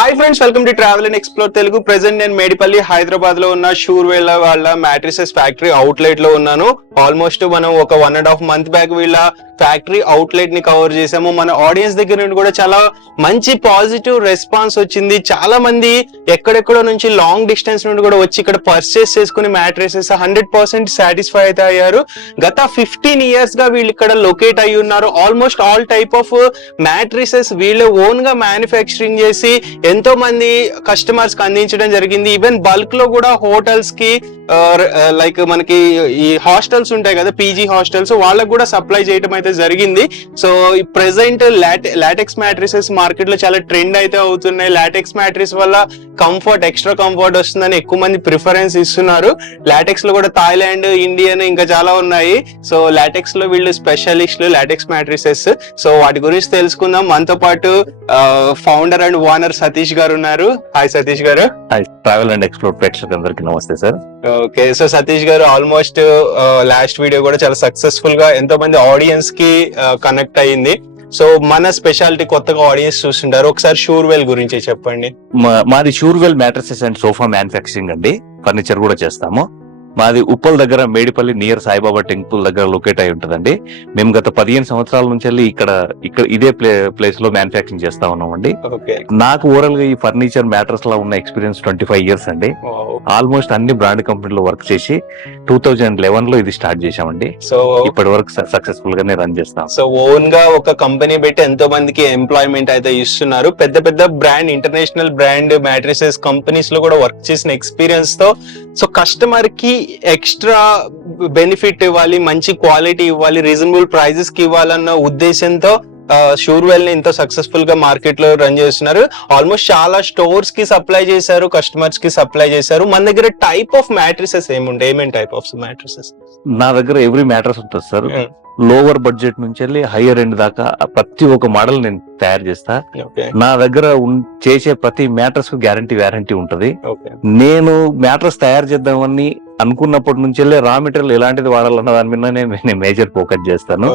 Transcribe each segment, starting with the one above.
Hi friends, welcome to travel and explore Telugu. Present నేను మేడిపల్లి హైదరాబాద్ లో ఉన్న షూర్వేల్ వాళ్ళ మ్యాట్రిసెస్ ఫ్యాక్టరీ అవుట్లెట్ లో ఉన్నాను. ఆల్మోస్ట్ మనం ఒక 1.5 months బ్యాక్ వీళ్ళ ఫ్యాక్టరీ అవుట్లెట్ ని కవర్ చేసాము. మన ఆడియన్స్ దగ్గర నుండి కూడా చాలా మంచి పాజిటివ్ రెస్పాన్స్ వచ్చింది. చాలా మంది ఎక్కడెక్కడో నుంచి లాంగ్ డిస్టెన్స్ నుండి కూడా వచ్చి ఇక్కడ పర్చేస్ చేసుకుని మ్యాట్రిసెస్ 100% సాటిస్ఫై అయితే అయ్యారు. గత 15 years గా వీళ్ళు ఇక్కడ లొకేట్ అయి ఉన్నారు. Almost all type of matrices వీళ్ళు ఓన్ గా మ్యానుఫ్యాక్చరింగ్ చేసి ఎంతో మంది కస్టమర్స్ కి అందించడం జరిగింది. ఈవెన్ బల్క్ లో కూడా హోటల్స్ కి లైక్ మనకి ఈ హాస్టల్స్ ఉంటాయి కదా, పీజీ హాస్టల్స్, వాళ్ళకు కూడా సప్లై చేయడం అయితే జరిగింది. సో ఈ ప్రెసెంట్ లాటెక్స్ మ్యాట్రిసెస్ మార్కెట్ లో చాలా ట్రెండ్ అయితే అవుతున్నాయి. లాటెక్స్ మ్యాట్రిస్ వల్ల కంఫర్ట్, ఎక్స్ట్రా కంఫర్ట్ వస్తుందని ఎక్కువ మంది ప్రిఫరెన్స్ ఇస్తున్నారు. లాటెక్స్ లో కూడా థాయిలాండ్, ఇండియన్ ఇంకా చాలా ఉన్నాయి. సో లాటెక్స్ లో వీళ్ళు స్పెషలిస్టులు లాటెక్స్ మ్యాట్రిసెస్. సో వాటి గురించి తెలుసుకుందాం. మనతో పాటు ఫౌండర్ అండ్ ఓనర్ సతీష్ గారు ఉన్నారు. హాయ్ సతీష్ గారు. హాయ్, ట్రావెల్ అండ్ ఎక్స్ప్లోర్ ప్రేక్షకులందరికీ నమస్తే సార్. ఓకే, సో సతీష్ గారు ఆల్మోస్ట్ లాస్ట్ వీడియో కూడా చాలా సక్సెస్ఫుల్ గా ఎంతో మంది ఆడియన్స్ కి కనెక్ట్ అయ్యింది. సో మన స్పెషాలిటీ కొత్తగా ఆడియన్స్ చూస్తుంటారు, ఒకసారి షూర్వేల్ గురించి చెప్పండి. మాది షూర్వేల్ మ్యాట్రసెస్ అండ్ సోఫా మ్యానుఫ్యాక్చరింగ్ అండి. ఫర్నిచర్ కూడా చేస్తాము. మాది ఉప్పల్ దగ్గర మేడిపల్లి నియర్ సాయిబాబా టెంపుల్ దగ్గర లొకేట్ అయి ఉంటదండి. మేము గత 15 సంవత్సరాల నుంచి వెళ్ళి ఇక్కడ ఇదే ప్లేస్ లో మ్యానుఫ్యాక్చరింగ్ చేస్తా ఉన్నామండి. నాకు ఓవరాల్ గా ఈ ఫర్నిచర్ మ్యాటర్స్ లో ఉన్న ఎక్స్పీరియన్స్ 25 years అండి. ఆల్మోస్ట్ అన్ని బ్రాండ్ కంపెనీలో వర్క్ చేసి 2011 లో ఇది స్టార్ట్ చేశామండి. సో ఇప్పటి వరకు సక్సెస్ఫుల్ గానే రన్ చేస్తాం. సో ఓన్ గా ఒక కంపెనీ పెట్టి ఎంతో మందికి ఎంప్లాయ్మెంట్ అయితే ఇస్తున్నారు. పెద్ద పెద్ద brand, international brand matrices companies లో కూడా వర్క్ చేసిన ఎక్స్పీరియన్స్ తో సో కస్టమర్ కి ఎక్స్ట్రా బెనిఫిట్ ఇవ్వాలి, మంచి క్వాలిటీ ఇవ్వాలి, రీజనబుల్ ప్రైజెస్ కి ఇవ్వాలన్న ఉద్దేశంతో షూర్వేల్ ని ఇంత సక్సెస్ఫుల్ గా మార్కెట్ లో రన్ చేస్తున్నారు. ఆల్మోస్ట్ చాలా స్టోర్స్ కి సప్లై చేశారు, కస్టమర్స్ కి సప్లై చేశారు. మన దగ్గర టైప్ ఆఫ్ మ్యాట్రిసెస్ ఏముంటాయి? ఏమేమి టైప్ ఆఫ్ మ్యాట్రిసెస్? నా దగ్గర ఎవ్రీ మ్యాట్రస్ ఉంటుంది సార్. లోవర్ బడ్జెట్ నుంచి వెళ్ళి హైయర్ ఎండ్ దాకా ప్రతి ఒక్క మోడల్ నేను తయారు చేస్తా. నా దగ్గర చేసే ప్రతి మ్యాట్రస్ కు వారంటీ ఉంటది. నేను మ్యాట్రస్ తయారు చేద్దామని అనుకున్నప్పటి నుంచి వెళ్ళి రా మెటీరియల్ ఎలాంటిది వాడాలన్న దాని మీద నేను మేజర్ ఫోకస్ చేస్తాను.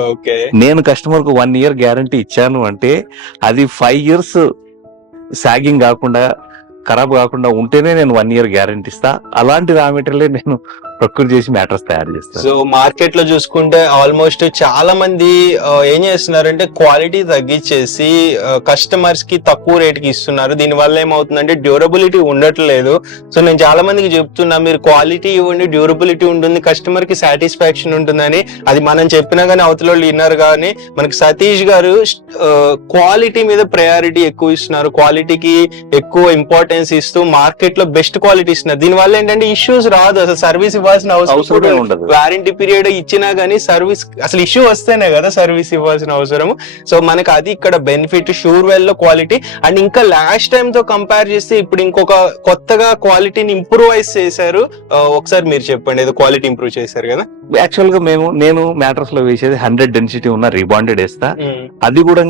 నేను కస్టమర్ కు 1 year గ్యారంటీ ఇచ్చాను అంటే అది 5 years సాగింగ్ కాకుండా, ఖరాబ్ కాకుండా ఉంటేనే నేను 1 year గ్యారంటీ ఇస్తా. అలాంటి రా మెటీరియల్ నేను ప్రొక్యూర్ చేసి మ్యాట్రస్ తయారు చేస్తాను. సో మార్కెట్ లో చూసుకుంటే ఆల్మోస్ట్ చాలా మంది ఏం చేస్తున్నారంటే క్వాలిటీ తగ్గించేసి కస్టమర్స్ కి తక్కువ రేట్ కి ఇస్తున్నారు. దీని వల్ల ఏమవుతుందంటే డ్యూరబిలిటీ ఉండట్లేదు. సో నేను చాలా మందికి చెప్తున్నా, మీరు క్వాలిటీ ఇవ్వండి, డ్యూరబిలిటీ ఉంటుంది, కస్టమర్ కి సాటిస్ఫాక్షన్ ఉంటుందని. అది మనం చెప్పినా గానీ అవతల వాళ్ళు విన్నారు. కానీ మనకి సతీష్ గారు క్వాలిటీ మీద ప్రయారిటీ ఎక్కువ ఇస్తున్నారు, క్వాలిటీకి ఎక్కువ ఇంపార్టెన్స్ ఇస్తూ మార్కెట్ లో బెస్ట్ క్వాలిటీ ఇస్తున్నారు. దీని వల్ల ఏంటంటే ఇష్యూస్ రాదు, అసలు సర్వీస్ ఇవ్వాల్సిన అవసరం ఉండదు. వారంటీ పీరియడ్ ఇచ్చినా గానీ సర్వీస్ అసలు ఇష్యూ వస్తేనే కదా సర్వీస్ ఇవ్వాల్సిన అవసరం. సో మనకి అది ఇక్కడ బెనిఫిట్ షూర్వేల్ లో క్వాలిటీ. అండ్ ఇంకా లాస్ట్ టైం తో కంపేర్ చేస్తే ఇప్పుడు ఇంకొక కొత్తగా క్వాలిటీని ఇంప్రూవైజ్ చేశారు. ఒకసారి మీరు చెప్పండి, ఏదో క్వాలిటీ ఇంప్రూవ్ చేశారు కదా. యాక్చువల్ గా నేను మ్యాట్రస్ లో వేసేది 100 డెన్సిటీ ఉన్న రీబాండెడ్ వేస్తా. అది కూడా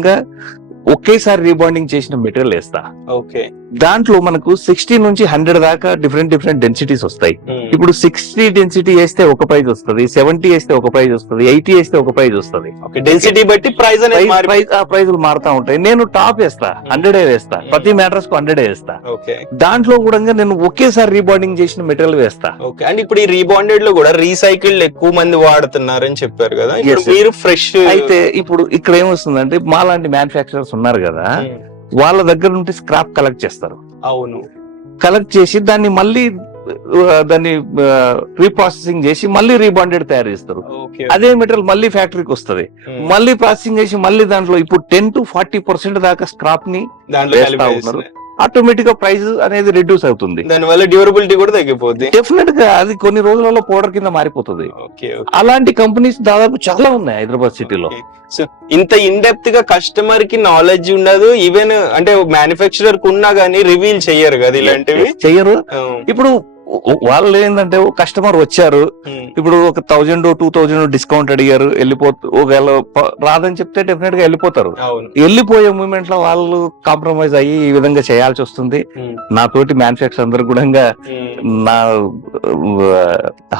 ఒకేసారి రీబాండింగ్ చేసిన మెటీరియల్ వేస్తా. ఓకే, దాంట్లో మనకు 60 నుంచి 100 దాకా డిఫరెంట్ డెన్సిటీస్ వస్తాయి. ఇప్పుడు 60 డెన్సిటీ వేస్తే ఒక ప్రైజ్ వస్తుంది, 70 వేస్తే ఒక ప్రైజ్ వస్తుంది, 80 వేస్తే ఒక ప్రైజ్ వస్తుంది. డెన్సిటీ బట్టి ప్రైజులు మారుతా ఉంటాయి. నేను టాప్ వేస్తా, 100 వేస్తా, ప్రతి మ్యాటర్స్ కు 100 వేస్తా. దాంట్లో కూడా నేను ఒకేసారి రీబాండింగ్ చేసిన మెటీరియల్ వేస్తా. అండ్ ఇప్పుడు ఈ రీబాండెడ్ లో కూడా రీసైకిల్డ్ ఎక్కువ మంది వాడుతున్నారని చెప్పారు కదా, మీరు ఫ్రెష్ అయితే ఇప్పుడు ఇక్కడ ఏమొస్తుందంటే మాలాంటి మ్యానుఫ్యాక్చరర్స్ ఉన్నారు కదా, వాళ్ళ దగ్గర నుండి స్క్రాప్ కలెక్ట్ చేస్తారు. అవును, కలెక్ట్ చేసి దాన్ని మళ్ళీ రీప్రాసెసింగ్ చేసి మళ్ళీ రీబాండెడ్ తయారు చేస్తారు. అదే మెటీరియల్ మళ్ళీ ఫ్యాక్టరీకి వస్తుంది, మళ్ళీ ప్రాసెసింగ్ చేసి మళ్ళీ దాంట్లో ఇప్పుడు 10 to 40% దాకా స్క్రాప్ ని వేస్తా ఉన్నారు. ఆటోమేటిక్ గా ప్రైస్ అనేది రిడ్యూస్ అవుతుంది, దానివల్ల డ్యూరబిలిటీ కూడా తగ్గిపోతుంది. డెఫినెట్ గా అది కొన్ని రోజులలో పౌడర్ కింద మారిపోతుంది. అలాంటి కంపెనీస్ దాదాపు చాలా ఉన్నాయి హైదరాబాద్ సిటీలో. ఇంత ఇన్ డెప్త్ గా కస్టమర్ కి నాలెడ్జ్ ఉండదు, ఈవెన్ అంటే మ్యానుఫ్యాక్చరర్ కు ఉన్నా గానీ రివీల్ చెయ్యరు కదా, ఇలాంటివి చెయ్యరు. ఇప్పుడు వాళ్ళు ఏంటంటే కస్టమర్ వచ్చారు, ఇప్పుడు ఒక 1000-2000 డిస్కౌంట్ అడిగారు, ఒకవేళ రాదని చెప్తే డెఫినెట్ గా వెళ్ళిపోతారు. వెళ్ళిపోయే మూమెంట్ లో వాళ్ళు కాంప్రమైజ్ అయ్యి ఈ విధంగా చేయాల్సి వస్తుంది. నాతోటి మ్యానుఫ్యాక్చర్ అందరు కూడా నా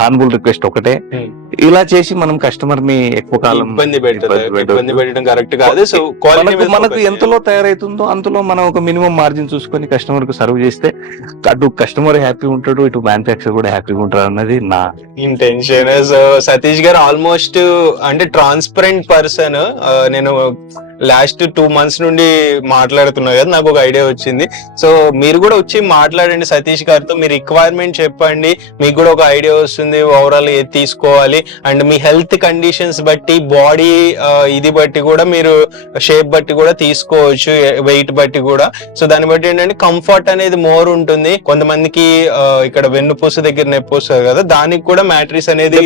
హార్న్బుల్ రిక్వెస్ట్ ఒకటే, ఇలా చేసి మనం కస్టమర్ ని ఎక్కువ కాలం ఇబ్బంది పెట్టడం కరెక్ట్ కాదు. సో మనకు ఎంతలో తయారైతుందో అంతలో మనం ఒక మినిమం మార్జిన్ చూసుకొని కస్టమర్ కు సర్వ్ చేస్తే అటు కస్టమర్ హ్యాపీ ఉంటాడు, ఇటు మ్యానుఫ్యాక్చర్ కూడా హ్యాపీగా ఉంటారు అన్నది నా ఇంటెన్షన్. సో సతీష్ గారు ఆల్మోస్ట్ అంటే ట్రాన్స్పరెంట్ పర్సన్. నేను లాస్ట్ 2 months నుండి మాట్లాడుతున్నా కదా, నాకు ఒక ఐడియా వచ్చింది. సో మీరు కూడా వచ్చి మాట్లాడండి సతీష్ గారితో, మీ రిక్వైర్మెంట్ చెప్పండి, మీకు కూడా ఒక ఐడియా వస్తుంది ఓవరాల్ ఏది తీసుకోవాలి. అండ్ మీ హెల్త్ కండిషన్స్ బట్టి, బాడీ ఇది బట్టి కూడా మీరు షేప్ బట్టి కూడా తీసుకోవచ్చు, వెయిట్ బట్టి కూడా. సో దాన్ని బట్టి ఏంటంటే కంఫర్ట్ అనేది మోర్ ఉంటుంది. కొంతమందికి ఇక్కడ వెన్నుపూస దగ్గర నొప్పి వస్తుంది కదా, దానికి కూడా మ్యాట్రిస్ అనేది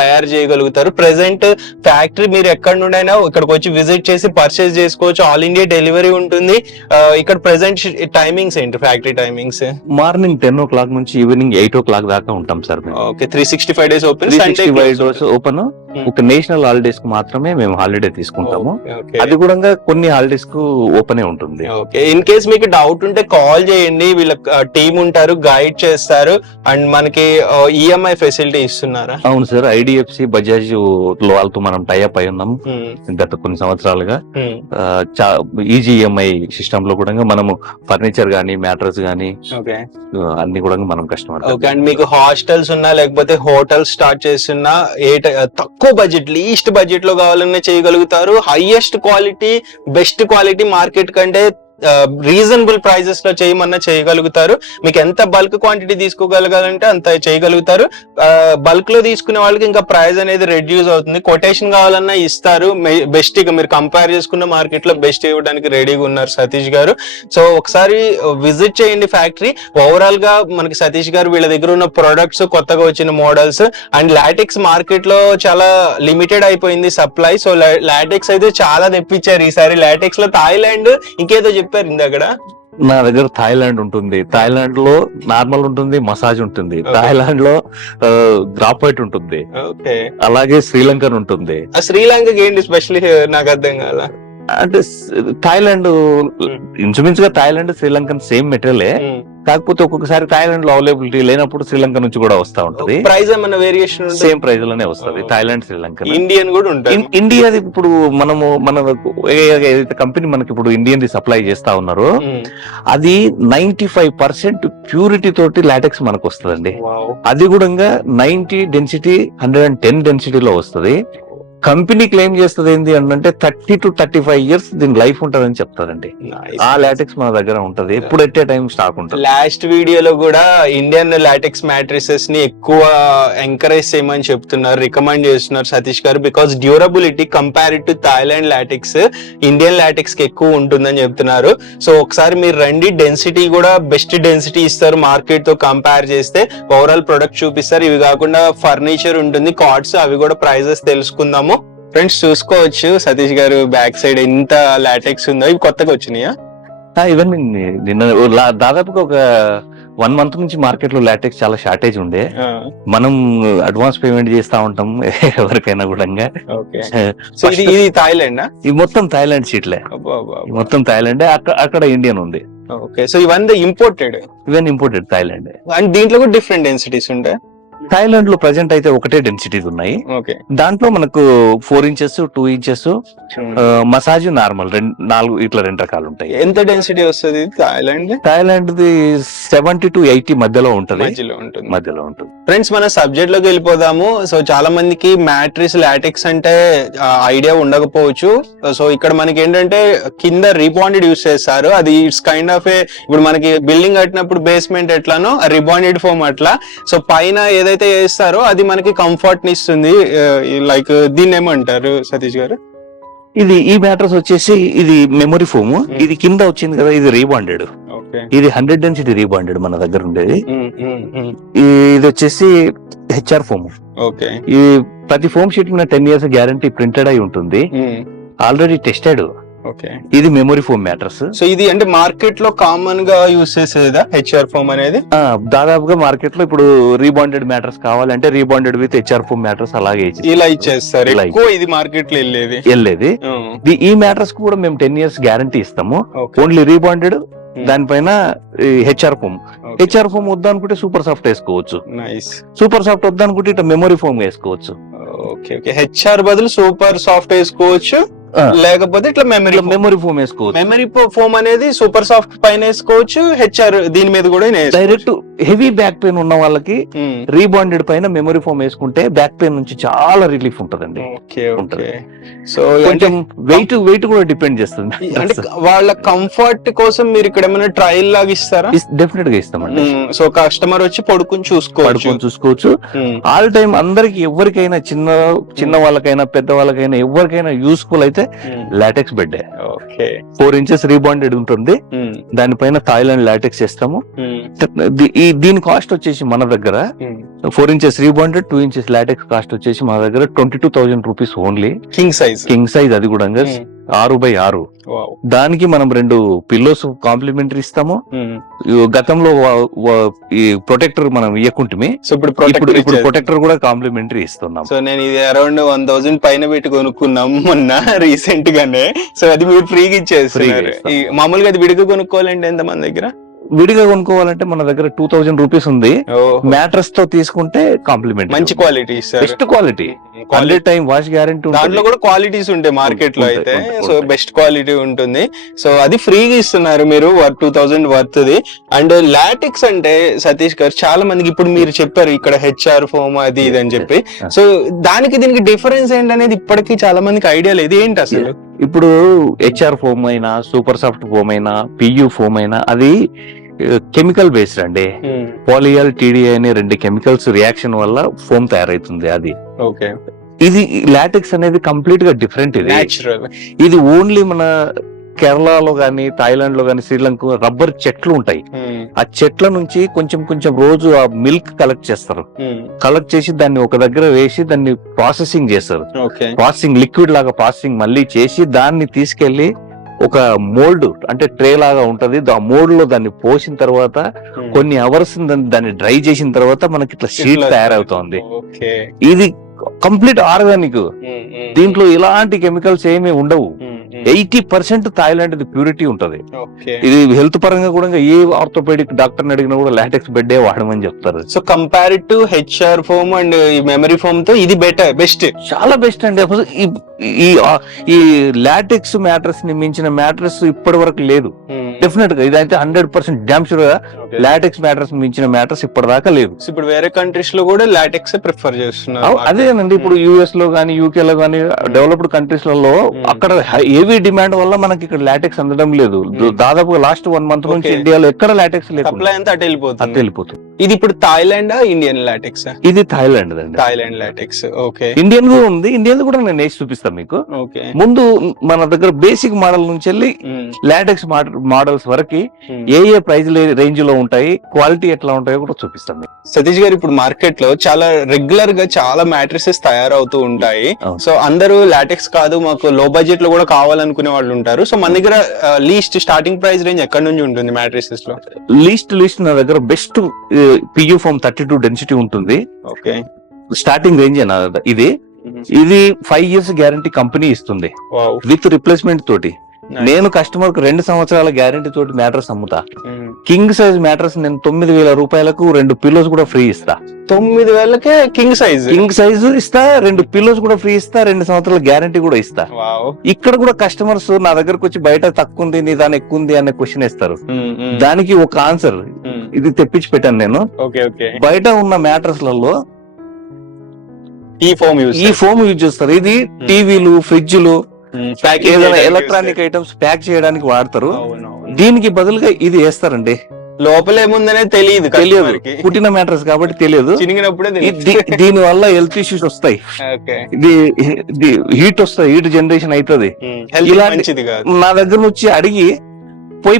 తయారు చేయగలుగుతారు. ప్రెసెంట్ ఫ్యాక్టరీ మీరు ఎక్కడ నుండి అయినా ఇక్కడికి వచ్చి విజిట్ చేసి పర్చేస్ చేసుకోవచ్చు. ఆల్ ఇండియా డెలివరీ ఉంటుంది. ఇక్కడ ప్రెసెంట్ టైమింగ్స్ ఏంటి, ఫ్యాక్టరీ టైమింగ్స్? మార్నింగ్ 10 o'clock నుంచి ఈవినింగ్ 8 o'clock దాకా ఉంటాం sir. Okay, 365 days open. 365 days open. ఒక నేషనల్ హాలిడేస్ కు మాత్రమే మేము హాలిడే తీసుకుంటాము. అది కూడా కొన్ని హాలిడేస్ కు ఓపెన్ ఉంటుంది. ఓకే, ఇన్ కేస్ మీకు డౌట్ ఉంటే కాల్ చేయండి, వీళ్ళ టీమ్ ఉంటారు, గైడ్ చేస్తారు. అండ్ మనకి ఈఎంఐ ఫెసిలిటీ ఇస్తున్నారా? అవును సార్, ఐడిఎఫ్సి బజాజ్ వాళ్ళతో మనం టైఅప్ అయి ఉన్నాం గత కొన్ని సంవత్సరాలుగా. ఈజీఎంఐ సిస్టమ్ లో కూడా మనము ఫర్నిచర్ గానీ, మ్యాట్రస్ గానీ అన్ని కూడా మనం కస్టమర్. ఓకే, అండ్ మీకు హాస్టల్స్ ఉన్నా లేకపోతే హోటల్స్ స్టార్ట్ చేస్తున్నా తక్కువ బడ్జెట్, లీస్ట్ బడ్జెట్ లో కావాలన్నా చేయగలుగుతారు. Highest quality, best quality market కంటే రీజనబుల్ ప్రైజెస్ లో చేయమన్నా చేయగలుగుతారు. మీకు ఎంత బల్క్ క్వాంటిటీ తీసుకోగలగాలంటే అంత చేయగలుగుతారు. బల్క్ లో తీసుకునే వాళ్ళకి ఇంకా ప్రైస్ అనేది రెడ్యూస్ అవుతుంది. కొటేషన్ కావాలన్నా ఇస్తారు. బెస్ట్ గా మీరు కంపేర్ చేసుకున్న మార్కెట్ లో బెస్ట్ ఇవ్వడానికి రెడీగా ఉన్నారు సతీష్ గారు. సో ఒకసారి విజిట్ చేయండి ఫ్యాక్టరీ. ఓవరాల్ గా మనకి సతీష్ గారు వీళ్ళ దగ్గర ఉన్న ప్రొడక్ట్స్, కొత్తగా వచ్చిన మోడల్స్ అండ్ లాటెక్స్ మార్కెట్ లో చాలా లిమిటెడ్ అయిపోయింది సప్లై. సో లాటెక్స్ అయితే చాలా తెప్పించారు ఈసారి. లాటెక్స్ లో థాయిలాండ్ ఇంకేదో అక్కడ నా దగ్గర థాయిలాండ్ ఉంటుంది. థాయిలాండ్ లో నార్మల్ ఉంటుంది, మసాజ్ ఉంటుంది. థాయిలాండ్ లో గ్రాఫైట్ ఉంటుంది, అలాగే శ్రీలంకన్ ఉంటుంది. శ్రీలంకకి ఏంటి స్పెషల్ నాకు అర్థం కాల. అంటే థాయిలాండ్ ఇంచుమించుగా థాయిలాండ్ శ్రీలంకన్ సేమ్ మెటీరియలే, కాకపోతే ఒక్కొక్కసారి థాయిలాండ్ లో అవైలబిలిటీ లేనప్పుడు శ్రీలంక నుంచి కూడా వస్తా ఉంటది. ప్రైస్ ఏమైనా వేరియేషన్? సేమ్ ప్రైస్ లోనే వస్తుంది థాయిలాండ్, శ్రీలంక. ఇండియన్ కూడా ఉంటుంది. ఇండియాది ఇప్పుడు మన ఏదైతే కంపెనీ మనకి ఇప్పుడు ఇండియన్ సప్లై చేస్తా ఉన్నారో అది 95% ప్యూరిటీ తోటి లాటెక్స్ మనకు వస్తుందండి. అది కూడా 90 డెన్సిటీ, 110 డెన్సిటీలో వస్తుంది. కంపెనీ క్లెయిమ్ చేస్తుంది ఏంటి అంటే 30 to 35 years దీని లైఫ్ ఉంటదని చెప్తారండి. ఆ లాటెక్స్ మన దగ్గర ఉంటది, ఎప్పుడు ఎట్టే టైం స్టాక్ ఉంటుంది. లాస్ట్ వీడియోలో కూడా ఇండియన్ లాటెక్స్ మ్యాట్రిసెస్ ని ఎక్కువ ఎంకరేజ్ చేయమని చెప్తున్నారు, రికమెండ్ చేస్తున్నారు సతీష్ గారు. Because durability compared to Thailand LaTeX, Indian LaTeX కి ఎక్కువ ఉంటుందని చెప్తున్నారు. సో ఒకసారి మీరు రండి, డెన్సిటీ కూడా బెస్ట్ డెన్సిటీ ఇస్తారు మార్కెట్ తో కంపేర్ చేస్తే. ఓవరాల్ ప్రొడక్ట్ చూపిస్తారు. ఇవి కాకుండా ఫర్నిచర్ ఉంటుంది, కార్డ్స్, అవి కూడా ప్రైజెస్ తెలుసుకుందాము. ఫ్రెండ్స్ చూసుకోవచ్చు సతీష్ గారు బ్యాక్ సైడ్ ఎంత లాటెక్స్ ఉందో. ఇవి కొత్తగా వచ్చినాయా? ఇవన్నీ నిన్న దాదాపుగా ఒక 1 month నుంచి మార్కెట్ లో లాటెక్స్ చాలా షార్టేజ్ ఉండే. మనం అడ్వాన్స్ పేమెంట్ చేస్తా ఉంటాం ఎవరికైనా కూడా. ఇది థాయిలాండ్? ఇది మొత్తం థాయిలాండ్ షీట్లే, మొత్తం థాయిలాండ్. అక్కడ ఇండియన్ ఉంది. ఓకే, సో ఇవన్నీ ఇంపోర్టెడ్? ఇవన్నీ ఇంపోర్టెడ్ థాయిలాండ్. అండ్ దీంట్లో కూడా డిఫరెంట్ డెన్సిటీస్ ఉంటాయి. థాయిలాండ్ లో ప్రజెంట్ అయితే ఒకటే డెన్సిటీస్ ఉన్నాయి. దాంట్లో మనకు 4 inches, 2 inches, మసాజ్ నార్మల్ 4 ఇట్లా 2 రకాలు ఉంటాయి. ఎంత డెన్సిటీ వస్తుంది థాయిలాండ్? థాయిలాండ్ 70 to 80 మధ్యలో ఉంటుంది. మధ్యలో ఉంటుంది. ఫ్రెండ్స్ మన సబ్జెక్ట్ లోకి వెళ్ళిపోదాము. సో చాలా మందికి మ్యాట్రిస్, లాటెక్స్ అంటే ఐడియా ఉండకపోవచ్చు. సో ఇక్కడ మనకి ఏంటంటే కింద రీబాండెడ్ యూస్ చేస్తారు. అది ఇట్స్ కైండ్ ఆఫ్ ఇప్పుడు మనకి బిల్డింగ్ కట్టినప్పుడు బేస్మెంట్ ఎట్లానో రీబాండెడ్ ఫోమ్ అట్లా. సో పైన ఏదైతే చేస్తారో అది మనకి కంఫర్ట్ ని ఇస్తుంది. లైక్ దీన్ని ఏమంటారు సతీష్ గారు? ఈ మ్యాట్రస్ వచ్చేసి ఇది మెమరీ ఫోమ్. ఇది కింద వచ్చింది కదా, ఇది రీబాండెడ్. ఇది 100 డెన్సిటీ రీబాండెడ్ మన దగ్గర ఉండేది. ఇది వచ్చేసి హెచ్ఆర్ ఫోమ్. ఈ ప్రతి ఫోమ్ షీట్ మీద 10 years గ్యారంటీ ప్రింటెడ్ అయి ఉంటుంది. Already tested. ఓకే. ఇది మెమరీ ఫోమ్ మ్యాట్రస్. సో ఇది అంటే మార్కెట్ లో కామన్ గా యూస్ చేసేదా హెచ్ఆర్ ఫోమ్ అనేది? దాదాపుగా మార్కెట్ లో ఇప్పుడు రీబాండెడ్ మ్యాట్రస్ కావాలంటే rebonded with HR foam mattress అలాగే ఇలా ఇచ్చేస్తారు. ఎక్కువ ఇది మార్కెట్ లో వెళ్ళేది. ఈ మ్యాట్రస్ కూడా మేము 10 years గ్యారంటీ ఇస్తాము. ఓన్లీ రీబాండెడ్, దానిపైన హెచ్ఆర్ ఫోమ్. హెచ్ఆర్ ఫోమ్ వద్దనుకుంటే సూపర్ సాఫ్ట్ వేసుకోవచ్చు. సూపర్ సాఫ్ట్ వద్దనుకుంటే ఇట్లా మెమరీ ఫోమ్ వేసుకోవచ్చు. హెచ్ఆర్ బదులు సూపర్ సాఫ్ట్ వేసుకోవచ్చు, లేకపోతే ఇట్లా మెమరీ ఫోమ్ వేసుకోవచ్చు. మెమరీ ఫోమ్ అనేది సూపర్ సాఫ్ట్ పైన వేసుకోవచ్చు, హెచ్ఆర్ దీని మీద కూడా డైరెక్ట్. హెవీ బ్యాక్ పెయిన్ ఉన్న వాళ్ళకి రీబాండెడ్ పైన మెమరీ ఫోమ్ వేసుకుంటే బ్యాక్ పెయిన్ నుంచి చాలా రిలీఫ్ ఉంటదండి. సో కొంచెం వెయిట్ కూడా డిపెండ్ చేస్తుంది. అంటే వాళ్ళ కంఫర్ట్ కోసం మీరు ఇక్కడ ఏమైనా ట్రయల్ లాగా ఇస్తారా? డెఫినెట్ గా ఇస్తామండి. సో కస్టమర్ వచ్చి పడుకుని చూసుకోవచ్చు. ఆల్ టైమ్ అందరికి ఎవరికైనా చిన్న వాళ్ళకైనా పెద్ద వాళ్ళకైనా ఎవరికైనా యూస్ఫుల్ అయితే లాటెక్స్ బెడ్. 4 inches రీబాండెడ్ ఉంటుంది, దానిపైన థాయిలాండ్ లాటెక్స్ ఇస్తాము. దీని కాస్ట్ వచ్చేసి మన దగ్గర 4 inches rebonded 2 inches LaTeX cost వచ్చేసి మన దగ్గర 22,000 rupees ఓన్లీ. కింగ్ సైజ్ అది కూడా 6x6. దానికి మనం 2 పిల్లోస్ కాంప్లిమెంటరీ ఇస్తాము. గతంలో ఈ ప్రొటెక్టర్ మనం ఇవ్వకుంటే ఇప్పుడు ప్రొటెక్టర్ కూడా కాంప్లిమెంటరీ ఇస్తున్నాం. సో నేను ఇది అరౌండ్ 1,000 పైన పెట్టి కొనుక్కున్నాం మొన్న రీసెంట్ గానే. సో అది మీరు ఫ్రీగా ఇచ్చేస్తున్నారు. మామూలుగా అది విడిగా కొనుక్కోవాలంటే ఎంత మన దగ్గర? విడిగా కొనుక్కోవాలంటే మన దగ్గర 2,000 rupees ఉంది. మ్యాట్రస్ తో తీసుకుంటే కాంప్లిమెంట్ మంచి quality, best quality, 100 time wash guarantee. దాంట్లో కూడా క్వాలిటీస్ ఉంటాయి మార్కెట్ లో అయితే. సో బెస్ట్ క్వాలిటీ ఉంటుంది. సో అది ఫ్రీగా ఇస్తున్నారు మీరు 2,000 వర్త్ది. అండ్ లాటెక్స్ అంటే సతీష్ గారు చాలా మందికి ఇప్పుడు మీరు చెప్పారు ఇక్కడ హెచ్ఆర్ ఫోమ్ అది ఇది అని చెప్పి. సో దీనికి డిఫరెన్స్ ఏంటనేది ఇప్పటికీ చాలా మందికి ఐడియా లేదు. ఏంటి అసలు? ఇప్పుడు హెచ్ఆర్ ఫోమ్ అయినా సూపర్ సాఫ్ట్ ఫోమ్ అయినా పియు ఫోమ్ అయినా అది కెమికల్ బేస్డ్ అండి. పాలియాల్ టీడీఐ అనే 2 కెమికల్స్ రియాక్షన్ వల్ల ఫోమ్ తయారైతుంది. అది ఇది లాటెక్స్ అనేది కంప్లీట్ గా డిఫరెంట్. ఇది ఓన్లీ మన కేరళలో గానీ థాయిలాండ్ లో గానీ శ్రీలంక రబ్బర్ చెట్లు ఉంటాయి. ఆ చెట్ల నుంచి కొంచెం రోజు ఆ మిల్క్ కలెక్ట్ చేస్తారు. కలెక్ట్ చేసి దాన్ని ఒక దగ్గర వేసి దాన్ని ప్రాసెసింగ్ చేస్తారు. ప్రాసెసింగ్ లిక్విడ్ లాగా ప్రాసెసింగ్ మళ్ళీ చేసి దాన్ని తీసుకెళ్లి ఒక మోల్డ్ అంటే ట్రే లాగా ఉంటది. ఆ మోల్డ్ లో దాన్ని పోసిన తర్వాత కొన్ని అవర్స్ దాన్ని డ్రై చేసిన తర్వాత మనకి ఇట్లా షీట్ తయారవుతోంది. ఇది కంప్లీట్ ఆర్గానిక్. దీంట్లో ఇలాంటి కెమికల్స్ ఏమీ ఉండవు. 80% థాయిలాండ్ ప్యూరిటీ ఉంటది. ఇది హెల్త్ పరంగా కూడా ఏ ఆర్థోపెడిక్ డాక్టర్ అడిగినా కూడా లాటెక్స్ బెడ్ వాడమని చెప్తారు. So compared to HR foam and memory foam తో ఇది బెస్ట్, చాలా బెస్ట్ అండి. అసలు ఈ లాటెక్స్ మ్యాట్రస్ ని మించిన మ్యాట్రస్ ఇప్పటి వరకు లేదు. డెఫినెట్ గా ఇదైతే 100% డామ్ షూర్ గా లాటెక్స్ మ్యాట్రస్ మించిన మ్యాట్రస్ ఇప్పటిదాకా లేదు. ఇప్పుడు వేరే కంట్రీస్ లో కూడా లాటెక్స్ ప్రిఫర్ చేస్తున్నారు. అదేనండి, ఇప్పుడు యుఎస్ లో గానీ యూకే లో గానీ డెవలప్డ్ కంట్రీస్ లలో అక్కడ హెవీ డిమాండ్ వల్ల మనకి ఇక్కడ లాటెక్స్ అందడం లేదు. దాదాపుగా లాస్ట్ 1 month నుంచి ఇండియాలో ఎక్కడ లాటెక్స్ లేదు. సప్లై అంతా అటు వెళ్ళిపోతుంది. ఇది ఇప్పుడు థాయిలాండ్ ఇండియన్ లాటెక్స్? ఇది థాయిలాండ్ అండి. Thailand LaTeX. ఓకే. ఇండియన్ కూడా ఉంది. ఇండియన్ కూడా నేను వేసి చూపిస్తాను మీకు. ముందు మన దగ్గర బేసిక్ మోడల్ నుంచి వెళ్ళి లాటెక్స్ మోడల్స్ వరకు ఏ ప్రైజ్ రేంజ్ లో ఉంటాయి, క్వాలిటీ ఎట్లా ఉంటాయో కూడా చూపిస్తాను. సతీష్ గారు, ఇప్పుడు మార్కెట్ లో చాలా రెగ్యులర్ గా చాలా మ్యాట్రిసెస్ తయారవుతూ ఉంటాయి. సో అందరూ లాటెక్స్ కాదు మాకు లో బడ్జెట్ లో కూడా కావాలనుకునే వాళ్ళు ఉంటారు. సో మన దగ్గర లీస్ట్ స్టార్టింగ్ ప్రైస్ రేంజ్ ఎక్కడ నుంచి ఉంటుంది మ్యాట్రిసెస్ లో? లీస్ట్ నా దగ్గర బెస్ట్ పియు ఫోమ్ 32 డెన్సిటీ ఉంటుంది. ఓకే. స్టార్టింగ్ రేంజ్ ఇది 5 years గ్యారంటీ కంపెనీ ఇస్తుంది విత్ రిప్లేస్మెంట్ తోటి. నేను కస్టమర్ కు 2 సంవత్సరాల గ్యారంటీ తోటి మ్యాట్రస్ అమ్ముతా. కింగ్ సైజ్ మ్యాట్రస్ నేను 9,000 రూపాయలకు 2 పిల్లోస్ కూడా ఫ్రీ ఇస్తా. 9,000కే కింగ్ సైజ్ ఇస్తా, 2 పిల్లోస్ కూడా ఫ్రీ ఇస్తా, 2 సంవత్సరాల గ్యారంటీ కూడా ఇస్తా. ఇక్కడ కూడా కస్టమర్స్ నా దగ్గరకు వచ్చి బయట తక్కువ ఉంది నీ దాని ఎక్కువ ఉంది అనే క్వశ్చన్ ఇస్తారు. దానికి ఒక ఆన్సర్ ఇది తెప్పించి పెట్టాను నేను. బయట ఉన్న మ్యాట్రస్ లలో ఈ ఫోమ్ యూజ్ చేస్తారు. ఇది టీవీలు, ఫ్రిడ్జ్లు, ఏదైనా ఎలక్ట్రానిక్ ఐటమ్స్ ప్యాక్ చేయడానికి వాడతారు. దీనికి బదులుగా ఇది వేస్తారండి. లోపల ఏముందనేది తెలియదు, పుట్టిన మ్యాటర్స్ కాబట్టి తెలియదు. దీని వల్ల హెల్త్ ఇష్యూస్ వస్తాయి, హీట్ వస్తాయి, హీట్ జనరేషన్ అవుతుంది. ఇలాంటి నా దగ్గర వచ్చి అడిగి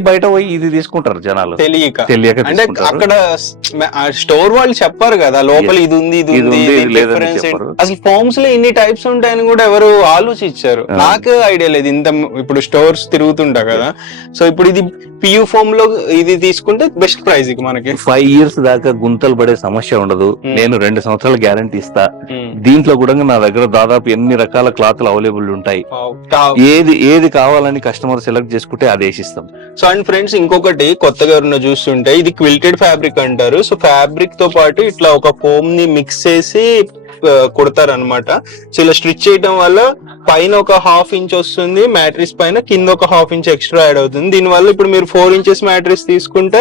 బయట పోయి ఇది తీసుకుంటారు జనాలు తెలియక అంటే అక్కడ స్టోర్ వాళ్ళు చెప్పారు కదా లోపల ఇది ఉంది ఇది ఉంది డిఫరెన్స్ అసలు ఫోమ్స్ లో ఇన్ని టైప్స్ ఉంటాయని కూడా ఎవరు ఆలోచించారు. నాకు ఐడియా లేదు ఇంత. ఇప్పుడు స్టోర్స్ తిరుగుతుంటా కదా, సో ఇప్పుడు ఇది పియూ ఫోమ్ లో ఇది తీసుకుంటే బెస్ట్ ప్రైస్ మనకి 5 years దాకా గుంతలు పడే సమస్య ఉండదు. నేను 2 సంవత్సరాల గ్యారంటీ ఇస్తా. దీంట్లో కూడా నా దగ్గర దాదాపు ఎన్ని రకాల క్లాత్లు అవైలబుల్ ఉంటాయి. ఏది కావాలని కస్టమర్ సెలెక్ట్ చేసుకుంటే అది వేసిస్తాం. సో అండ్ ఫ్రెండ్స్ ఇంకొకటి కొత్తగా ఎవరన్నా చూస్తుంటే ఇది క్విల్టెడ్ ఫ్యాబ్రిక్ అంటారు. సో ఫ్యాబ్రిక్ తో పాటు ఇట్లా ఒక ఫోమ్ ని మిక్స్ చేసి కుడతారు అనమాట. సో ఇలా స్టిచ్ చేయడం వల్ల పైన ఒక 1/2 inch వస్తుంది మ్యాట్రిస్ పైన, కింద ఒక 1/2 inch ఎక్స్ట్రా యాడ్ అవుతుంది. దీని వల్ల ఇప్పుడు మీరు 4 inches మ్యాట్రిస్ తీసుకుంటే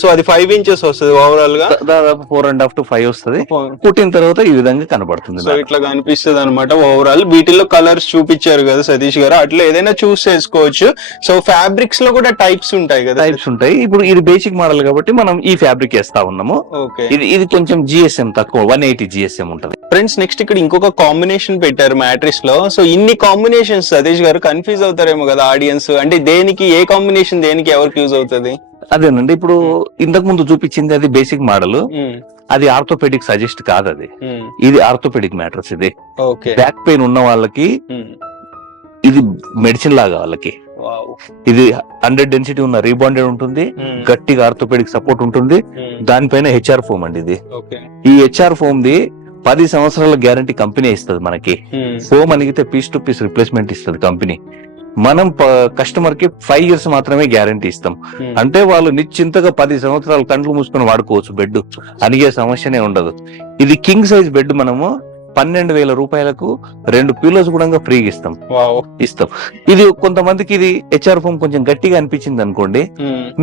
సో అది 5 inches వస్తుంది ఓవరాల్ గా. దాదాపు 4.5 to 5 వస్తుంది. కుట్టిన తర్వాత ఈ విధంగా కనబడుతుంది. సో ఇట్లా కనిపిస్తుంది అనమాట ఓవరాల్. వీటిల్లో కలర్స్ చూపించారు కదా సతీష్ గారు, అట్లా ఏదైనా చూస్ చేసుకోవచ్చు. సో ఫ్యాబ్రిక్స్ లో కూడా టైప్స్ ఉంటాయి కదా? టైప్స్ ఉంటాయి. ఇప్పుడు ఇది బేసిక్ మోడల్ కాబట్టి మనం ఈ ఫ్యాబ్రిక్ వేస్తా ఉన్నాము. ఇది కొంచెం GSM తక్కువ 180 GSM ఉంటుంది. ఫ్రెండ్స్ నెక్స్ట్ ఇక్కడ ఇంకొక కాంబినేషన్ పెట్టారు మ్యాట్రిక్స్ లో. సో ఇన్ని కాంబినేషన్స్ సతీష్ గారు కన్ఫ్యూజ్ అవుతారేమో కదా ఆడియన్స్, అంటే దేనికి ఏ కాంబినేషన్ దేనికి ఎవరికి యూజ్ అవుతుంది? అదేనండి, ఇప్పుడు ఇంతకు ముందు చూపించింది అది బేసిక్ మోడల్, అది ఆర్థోపెడిక్ సజెస్ట్ కాదు. అది ఇది ఆర్థోపెడిక్ మ్యాట్రస్. ఇది బ్యాక్ పెయిన్ ఉన్న వాళ్ళకి ఇది మెడిసిన్ లాగా వాళ్ళకి. ఇది 100 డెన్సిటీ ఉన్న రీబాండెడ్ ఉంటుంది, గట్టిగా ఆర్థోపెడిక్ సపోర్ట్ ఉంటుంది. దానిపైన HR ఫోమ్ అండి ఇది. ఈ HR ఫోమ్ ది 10 సంవత్సరాల గ్యారంటీ కంపెనీ ఇస్తుంది మనకి. ఫోమ్ అనిగితే పీస్ టు పీస్ రిప్లేస్మెంట్ ఇస్తుంది కంపెనీ. మనం కస్టమర్ కి 5 years మాత్రమే గ్యారంటీ ఇస్తాం. అంటే వాళ్ళు నిశ్చింతగా 10 సంవత్సరాలు కంట్లు మూసుకొని వాడుకోవచ్చు. బెడ్ అనిగే సమస్యనే ఉండదు. ఇది కింగ్ సైజ్ బెడ్ మనము 12,000 రూపాయలకు 2 పిల్లోస్ కూడా ఫ్రీగా ఇస్తాం. ఇది కొంతమందికి ఇది HR ఫోమ్ కొంచెం గట్టిగా అనిపించింది అనుకోండి,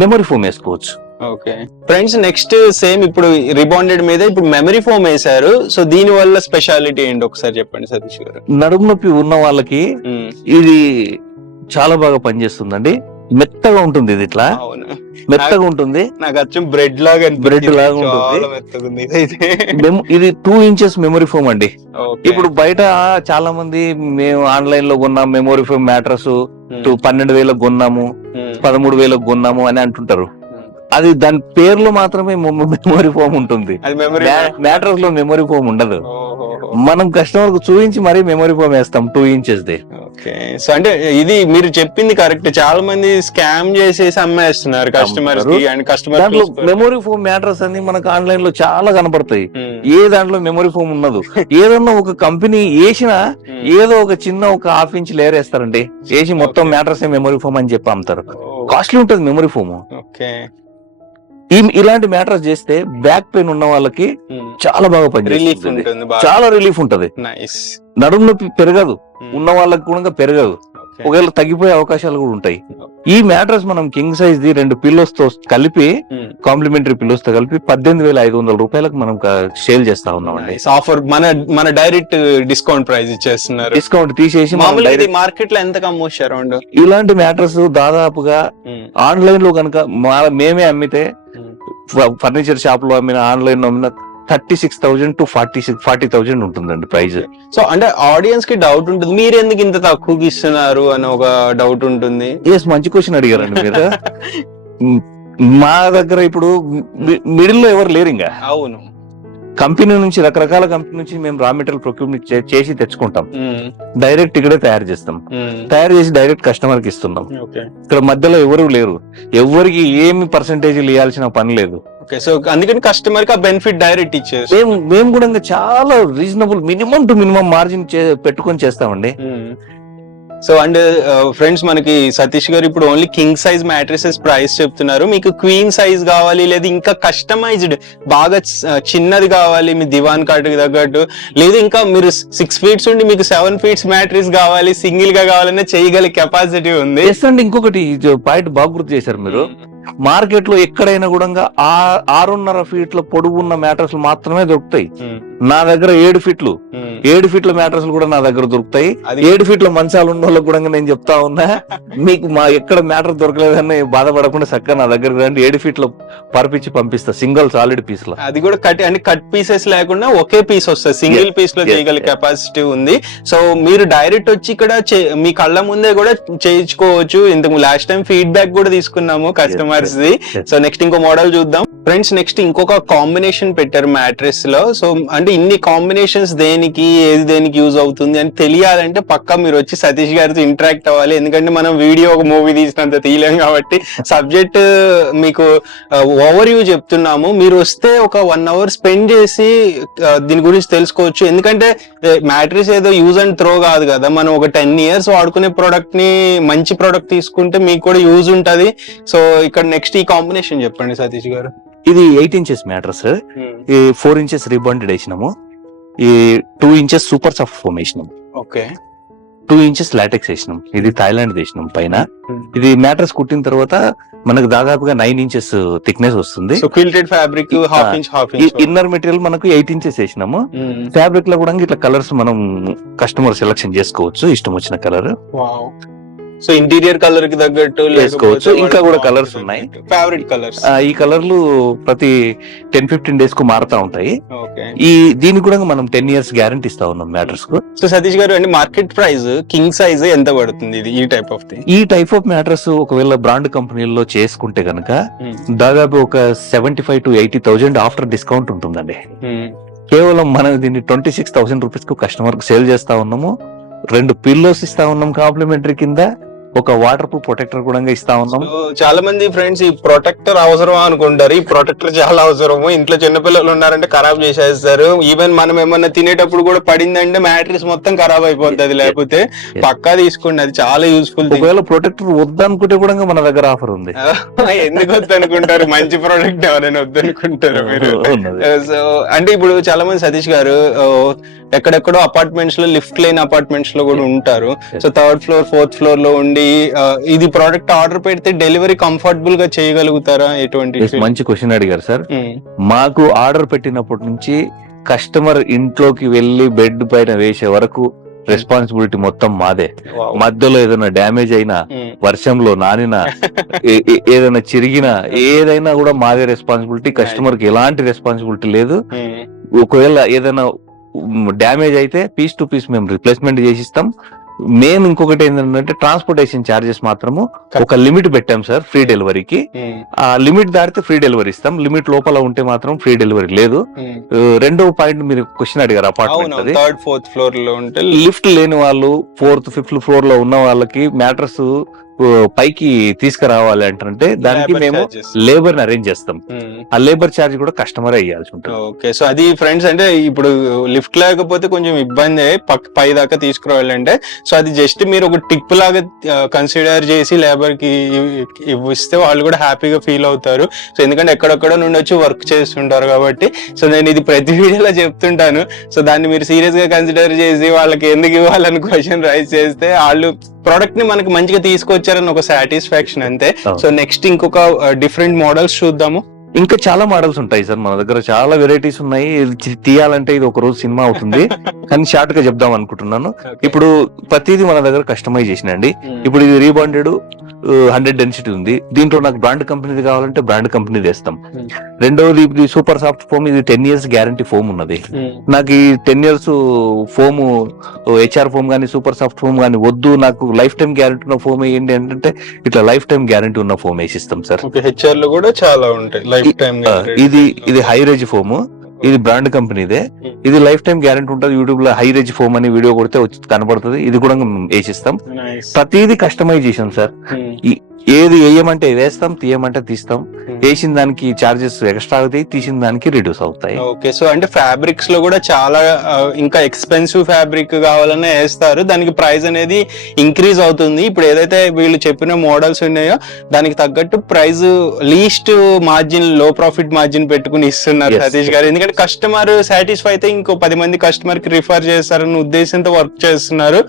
మెమరీ ఫోమ్ వేసుకోవచ్చు. ఓకే ఫ్రెండ్స్ నెక్స్ట్ సేమ్ ఇప్పుడు రిబాండెడ్ మీద ఇప్పుడు మెమరీ ఫోమ్ వేశారు. సో దీని వల్ల స్పెషాలిటీ ఏంటి ఒకసారి చెప్పండి సతీష్ గారు. నడుము నొప్పి ఉన్న వాళ్ళకి ఇది చాలా బాగా పనిచేస్తుందండి. మెత్తగా ఉంటుంది, ఇది ఇట్లా మెత్తగా ఉంటుంది. నాకు అచ్చం బ్రెడ్ లాగా ఉంటుంది. ఇది 2 inches మెమరీ ఫోమ్ అండి. ఇప్పుడు బయట చాలా మంది మేము ఆన్లైన్ లో కొన్నాం మెమరీ ఫోమ్ మ్యాట్రస్ 12,000 కొన్నాము, 13,000 కొన్నాము అని అంటుంటారు. అది దాని పేర్లో మాత్రమే మెమరీ ఫోమ్ ఉంటుంది, మ్యాట్రస్ లో మెమరీ ఫోమ్ ఉండదు. మనం కస్టమర్ కు చూపించి మరీ మెమరీ ఫోమ్ వేస్తాం 2 inches ది. సో అంటే ఇది మీరు చెప్పింది కరెక్ట్. చాలా మంది స్కామ్ చేసేసి అమ్మేస్తున్నారు కస్టమర్స్ కి. అండ్ కస్టమర్ దాంట్లో మెమరీ ఫోమ్ మ్యాట్రస్ అని మనకు ఆన్లైన్ లో చాలా కనపడతాయి. ఏ దాంట్లో మెమరీ ఫోమ్ ఉన్నదు. ఏదన్నా ఒక కంపెనీ వేసినా ఏదో ఒక చిన్న ఒక 1/2 inch లేయర్ వేస్తారండి, వేసి మొత్తం మ్యాట్రస్ మెమరీ ఫోమ్ అని చెప్పి అమ్ముతారు. కాస్ట్లీ ఉంటుంది మెమరీ ఫోమ్. ఇలాంటి మ్యాటర్స్ చేస్తే బ్యాక్ పెయిన్ ఉన్న వాళ్ళకి చాలా బాగా పనిచేస్తుంది, చాలా రిలీఫ్ ఉంటది. నడుము నొప్పి పెరగదు, ఉన్న వాళ్ళకి కూడా పెరగదు, ఒకవేళ తగ్గిపోయే అవకాశాలు కూడా ఉంటాయి. ఈ మ్యాట్రస్ మనం కింగ్ సైజ్ ది 2 పిల్లోస్ తో కలిపి, కాంప్లిమెంటరీ పిల్లోస్ తో కలిపి 18,500 రూపాయలకు మనం సేల్ చేస్తా ఉన్నామండి. ఆఫర్ మన డైరెక్ట్ డిస్కౌంట్ ప్రైస్ ఇచ్చేస్తున్నారు. డిస్కౌంట్ తీసేసి మార్కెట్ లో ఎంత అమ్మొచ్చారు? ఇలాంటి మ్యాట్రస్ దాదాపుగా ఆన్లైన్ లో కనుక మేమే అమ్మితే, ఫర్నిచర్ షాప్ లో అమ్మిన, ఆన్లైన్ లో అమ్మిన 36,000 to 40,000 ఉంటుందండి ప్రైస్. సో అంటే ఆడియన్స్ కి డౌట్ ఉంటుంది, మీరు ఎందుకు ఇంత తక్కువకి ఇస్తున్నారు అని ఒక డౌట్ ఉంటుంది. మంచి క్వశ్చన్ అడిగారండి మీరు. మా దగ్గర ఇప్పుడు మిడిల్ లో ఎవరు లేరు ఇంకా. అవును, కంపెనీ నుంచి రకరకాల కంపెనీ నుంచి మేము రా మెటీరియల్ ప్రొక్యూర్మెంట్ చేసి తెచ్చుకుంటాం. డైరెక్ట్ ఇక్కడే తయారు చేస్తాం, తయారు చేసి డైరెక్ట్ కస్టమర్ కి ఇస్తున్నాం. ఇక్కడ మధ్యలో ఎవరు లేరు, ఎవరికి ఏమి పర్సెంటేజ్ ఇవ్వాల్సిన పని లేదు. సో అందుకని కస్టమర్ కి ఆ బెనిఫిట్ డైరెక్ట్ ఇచ్చేసి మేము కూడా చాలా reasonable minimum to minimum margin పెట్టుకొని చేస్తామండి. సో అండ్ ఫ్రెండ్స్ మనకి సతీష్ గారు ఇప్పుడు only king size matrices price చెప్తున్నారు. మీకు క్వీన్ సైజ్ కావాలి, లేదా ఇంకా కస్టమైజ్డ్ బాగా చిన్నది కావాలి మీ దివాన్ కాటుకి తగ్గట్టు, లేదు ఇంకా మీరు 6 feet ఉండి మీకు 7 feet మ్యాట్రిస్ కావాలి, సింగిల్ గా కావాలనే చేయగల కెపాసిటీ ఉంది. అండి ఇంకొకటి పాయింట్ బాగా గుర్తు చేశారు మీరు. మార్కెట్ లో ఎక్కడైనా కూడా 6.5 feet పొడుగు ఉన్న మ్యాట్రస్ మాత్రమే దొరుకుతాయి. నా దగ్గర 7 ఫీట్లు 7 ఫీట్ల మ్యాట్రస్ కూడా నా దగ్గర దొరుకుతాయి. 7 ఫీట్ల మంచాలు ఉన్న వాళ్ళకి కూడా నేను చెప్తా ఉన్నా, మీకు మా ఎక్కడ మ్యాటర్ దొరకలేదని బాధపడకుండా చక్కగా నా దగ్గర రండి, 7 ఫీట్ల పరపిచ్చి పంపిస్తా, సింగిల్ సాలిడ్ పీస్ లో. అది కూడా కట్ పీసెస్ లేకుండా ఒకే పీస్ వస్తుంది, సింగిల్ పీస్ లో చేయగల కెపాసిటీ ఉంది. సో మీరు డైరెక్ట్ వచ్చి ఇక్కడ మీ కళ్ళ ముందే కూడా చేయించుకోవచ్చు. ఇంతకు లాస్ట్ టైం ఫీడ్బ్యాక్ కూడా తీసుకున్నాము కస్టమర్స్ ది. సో నెక్స్ట్ ఇంకో మోడల్ చూద్దాం ఫ్రెండ్స్. నెక్స్ట్ ఇంకొక కాంబినేషన్ పెట్టారు మ్యాట్రెస్ లో. సో అంటే ఇన్ని కాంబినేషన్స్ దేనికి, ఏది దేనికి యూజ్ అవుతుంది అని తెలియాలంటే పక్కా మీరు వచ్చి సతీష్ గారితో ఇంటరాక్ట్ అవ్వాలి. ఎందుకంటే మనం వీడియో ఒక మూవీ తీసినంత తీయలేం కాబట్టి సబ్జెక్ట్ మీకు ఓవర్ వ్యూ చెప్తున్నాము. మీరు వస్తే ఒక 1 hour స్పెండ్ చేసి దీని గురించి తెలుసుకోవచ్చు. ఎందుకంటే మ్యాట్రెస్ ఏదో యూజ్ అండ్ త్రో కాదు కదా, మనం ఒక 10 years వాడుకునే ప్రోడక్ట్ ని మంచి ప్రోడక్ట్ తీసుకుంటే మీకు కూడా యూజ్ ఉంటది. సో ఇక్కడ నెక్స్ట్ ఈ కాంబినేషన్ చెప్పండి సతీష్ గారు. ఇది 8 inches మ్యాట్రస్, 4 inches రీబాండెడ్ వేసినాము, ఈ 2 inches సూపర్ సాఫ్ట్ ఫోమ్ వేసినాం, ఓకే 2 inches లాటెక్స్ వేసినాం. ఇది థాయిలాండ్ వేసినాం పైన. ఇది మ్యాట్రస్ కుట్టిన తర్వాత మనకు దాదాపుగా 9 inches థిక్నెస్ వస్తుంది. Quilted fabric, half inch inner material మనకు 8 inches వేసినాము. ఫ్యాబ్రిక్ లో కూడా ఇట్లా కలర్స్ మనం కస్టమర్ సెలెక్షన్ చేసుకోవచ్చు, ఇష్టం వచ్చిన కలర్. సో ఇంటీరియర్ కలర్ కి తగ్గట్టు వేసుకోవచ్చు. ఇంకా కూడా కలర్స్ ఉన్నాయి, ఫేవరెట్ కలర్స్. ఈ కలర్లు ప్రతి 10-15 days కు మారుతా ఉంటాయి. దీనికి కూడా మనం 10 years గ్యారంటీ ఇస్తా ఉన్నాం మ్యాటర్స్ కు. సో సతీష్ గారు అండి, మార్కెట్ ప్రైస్ కింగ్ సైజ్ ఎంత పడుతుంది ఇది, ఈ టైప్ ఆఫ్ థింగ్? ఈ టైప్ ఆఫ్ మ్యాటర్స్ ఒకవేళ బ్రాండ్ కంపెనీల్లో చేసుకుంటే గనక దాదాపు ఒక 75,000 to 80,000 ఆఫ్టర్ డిస్కౌంట్ ఉంటుందండి. కేవలం మనం దీన్ని 26,000 రూపీస్ కు కస్టమర్ కు సేల్ చేస్తా ఉన్నాము. 2 పిల్లోస్ ఇస్తా ఉన్నాం కాంప్లిమెంటరీ కింద, ఒక వాటర్ ప్రూఫ్ ప్రొటెక్టర్ కూడా ఇస్తా ఉన్నాం. చాలా మంది ఫ్రెండ్స్ ఈ ప్రొటెక్టర్ అవసరం అనుకుంటారు. ఈ ప్రొటెక్టర్ చాలా అవసరము. ఇంట్లో చిన్నపిల్లలు ఉన్నారంటే ఖరాబ్ చేసేస్తారు. ఈవెన్ మనం ఏమన్నా తినేటప్పుడు కూడా పడిందంటే మ్యాట్రిక్స్ మొత్తం ఖరాబ్ అయిపోతుంది. లేకపోతే పక్కా తీసుకోండి, అది చాలా యూస్ఫుల్. ఒకవేళ ప్రొటెక్టర్ వద్దనుకుంటే కూడా మన దగ్గర ఆఫర్ ఉంది. ఎందుకు వద్దనుకుంటారు? మంచి ప్రొడక్ట్ ఎవరైనా వద్దనుకుంటారు మీరు. సో అంటే ఇప్పుడు చాలా మంది సతీష్ గారు ఎక్కడెక్కడో అపార్ట్మెంట్స్ లో, లిఫ్ట్ లేని అపార్ట్మెంట్స్ లో కూడా ఉంటారు. So 3rd floor 4th floor లో ఉండి ఇది ప్రోడక్ట్ ఆర్డర్ పెడితే డెలివరీ కంఫర్టబుల్ గా చేయగలుగుతారా? ఎటువంటి? మంచి క్వశ్చన్ అడిగారు సార్. మాకు ఆర్డర్ పెట్టినప్పటి నుంచి కస్టమర్ ఇంట్లోకి వెళ్లి బెడ్ పైన వేసే వరకు రెస్పాన్సిబిలిటీ మొత్తం మాదే. మధ్యలో ఏదైనా డ్యామేజ్ అయినా, వర్షంలో నానినా, ఏదైనా చిరిగినా, ఏదైనా కూడా మాదే రెస్పాన్సిబిలిటీ. కస్టమర్ కి ఎలాంటి రెస్పాన్సిబిలిటీ లేదు. ఒకవేళ ఏదైనా డ్యామేజ్ అయితే పీస్ టు పీస్ మేము రిప్లేస్మెంట్ చేసిస్తాం. మేము ఇంకొకటి ఏంటంటే ట్రాన్స్పోర్టేషన్ చార్జెస్ మాత్రము ఒక లిమిట్ పెట్టాం సార్ ఫ్రీ డెలివరీకి. ఆ లిమిట్ దాటితే ఫ్రీ డెలివరీ ఇస్తాం, లిమిట్ లోపల ఉంటే మాత్రం ఫ్రీ డెలివరీ లేదు. రెండవ పాయింట్ మీరు క్వశ్చన్ అడిగారు, అపార్ట్మెంట్ 3rd 4th floor లో ఉంటే లిఫ్ట్ లేని వాళ్ళు 4th 5th floor లో ఉన్న వాళ్ళకి మ్యాట్రస్ పైకి తీసుకురావాలి అంటే దానికి మేము లేబర్ ని అరేంజ్ చేస్తాం. ఆ లేబర్ ఛార్జ్ కూడా కస్టమర్ అయ్యాల్సి ఉంటుంది. ఓకే, సో అది ఫ్రెండ్స్ అంటే ఇప్పుడు లిఫ్ట్ లేకపోతే కొంచెం ఇబ్బంది పై దాకా తీసుకురావాలంటే. సో అది జస్ట్ మీరు ఒక టిప్ లాగా కన్సిడర్ చేసి లేబర్ కి ఇస్తే వాళ్ళు కూడా హ్యాపీగా ఫీల్ అవుతారు. సో ఎందుకంటే ఎక్కడెక్కడ నుండి వచ్చి వర్క్ చేస్తుంటారు కాబట్టి. సో నేను ఇది ప్రతి వీడియోలో చెప్తుంటాను. సో దాన్ని మీరు సీరియస్ గా కన్సిడర్ చేసి వాళ్ళకి ఎందుకు ఇవ్వాలని క్వశ్చన్ రైజ్ చేస్తే వాళ్ళు ప్రోడక్ట్ ని మనకి మంచిగా తీసుకొచ్చారని ఒక సాటిస్ఫాక్షన్ అంతే. సో నెక్స్ట్ ఇంకొక డిఫరెంట్ మోడల్స్ చూద్దాము. ఇంకా చాలా మోడల్స్ ఉంటాయి సార్ మన దగ్గర, చాలా వెరైటీస్ ఉన్నాయి. తీయాలంటే ఇది ఒక రోజు సినిమా అవుతుంది, కానీ షార్ట్ గా చెప్దాం అనుకుంటున్నాను. ఇప్పుడు ప్రతిదీ మన దగ్గర కస్టమైజేషన్ అండి. ఇప్పుడు ఇది రీబాండెడ్ 100 డెన్సిటీ ఉంది. దీంట్లో నాకు బ్రాండ్ కంపెనీది కావాలంటే బ్రాండ్ కంపెనీది వేస్తాం. రెండవది ఇది సూపర్ సాఫ్ట్ ఫోమ్, ఇది 10 years గ్యారంటీ ఫోమ్ ఉన్నది. నాకు ఈ 10 years ఫోమ్ HR ఫోమ్ గానీ సూపర్ సాఫ్ట్ ఫోమ్ గానీ వద్దు, నాకు లైఫ్ టైం గ్యారంటీ ఉన్న ఫోమ్ ఏంటి అంటే ఇట్లా లైఫ్ టైం గ్యారంటీ ఉన్న ఫోమ్ వేసిస్తాం సార్. HR లో కూడా చాలా ఉంటాయి లైఫ్ టైం. ఇది హై రేజ్ ఫోమ్, ఇది బ్రాండ్ కంపెనీదే. ఇది లైఫ్ టైం గ్యారంటీ ఉంటుంది. యూట్యూబ్ లో హై రేజ్ ఫోమ్ అని వీడియో కొడితే వచ్చి కనబడుతుంది. ఇది కూడా వేసిస్తాం. ప్రతిదీ కస్టమైజేషన్ సార్. ఏది వేయమంటే వేస్తాం, తీయమంటే తీస్తాం. వేసిన దానికి చార్జెస్ ఎక్స్ట్రా అవుతాయి, తీసిన దానికి రిడ్యూస్ అవుతాయి. ఓకే, సో అంటే ఫ్యాబ్రిక్స్ లో కూడా చాలా ఇంకా ఎక్స్పెన్సివ్ ఫ్యాబ్రిక్ కావాలన్నా వేస్తారు, దానికి ప్రైస్ అనేది ఇంక్రీజ్ అవుతుంది. ఇప్పుడు ఏదైతే వీళ్ళు చెప్పిన మోడల్స్ ఉన్నాయో దానికి తగ్గట్టు ప్రైస్ లీస్ట్ మార్జిన్, లో ప్రాఫిట్ మార్జిన్ పెట్టుకుని ఇస్తున్నారు సతీష్ గారు. ఎందుకంటే కస్టమర్ సాటిస్ఫై అయితే ఇంకో 10 మంది కస్టమర్ కి రిఫర్ చేస్తారన్న ఉద్దేశంతో వర్క్ చేస్తున్నారు.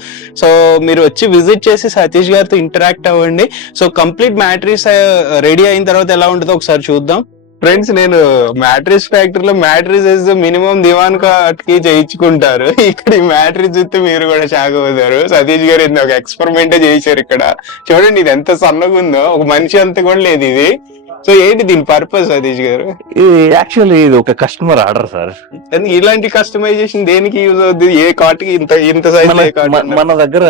సో మీరు వచ్చి విజిట్ చేసి సతీష్ గారితో ఇంటరాక్ట్ అవ్వండి. సో కంప్లీట్ మ్యాట్రిక్స్ రెడీ అయిన తర్వాత ఎలా ఉంటుందో ఒకసారి చూద్దాం. ఫ్రెండ్స్ నేను మ్యాట్రిస్ ఫ్యాక్టరీలో మ్యాట్రిసెస్ మినిమం దివాన్ కి చేయించుకుంటారు, ఇక్కడ ఈ మ్యాట్రిస్ చూస్తే మీరు కూడా షాక్ అవుతారు. సతీష్ గారు ఇది ఒక ఎక్స్పెరిమెంటే చేశారు ఇక్కడ. చూడండి ఇది ఎంత సన్నగా ఉందో, ఒక మనిషి అంత కూడా లేదు ఇది. సో ఏంటి దీని పర్పస్ సతీష్ గారు? యాక్చువల్లీ ఇది ఒక కస్టమర్ ఆర్డర్ సార్. ఇలాంటి కస్టమైజేషన్ దేనికి యూజ్ అవుతుంది? ఏ కార్ట్ కి ఇంత సైజ్? మన దగ్గర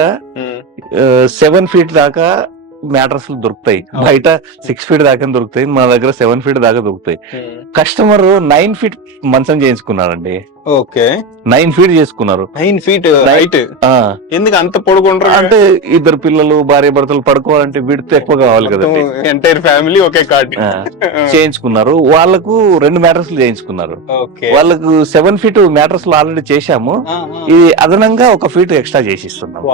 7 feet దాకా మ్యాట్రస్ దొరుకుతాయి, బయట 6 feet దాకా దొరుకుతాయి, మన దగ్గర 7 feet దాకా దొరుకుతాయి. కస్టమర్ 9 feet మంచం చేయించుకున్నారండి. ఓకే 9 feet చేసుకున్నారు. 9 feet హైట్. ఎందుకు అంత పొడుగుంటారు? అంటే ఇద్దరు పిల్లలు భార్య భర్తలు పడుకోవాలంటే విడ్త్ ఎక్కువ కావాలి కదా, ఎంటైర్ ఫ్యామిలీ ఒకే కార్ట్ చేయించుకున్నారు. వాళ్ళకు 2 మ్యాట్రస్లు చేయించుకున్నారు. వాళ్ళకు 7 feet మ్యాట్రస్లు ఆల్రెడీ చేశాము, ఇది అదనంగా 1 feet ఎక్స్ట్రా చేసి ఇస్తున్నాం.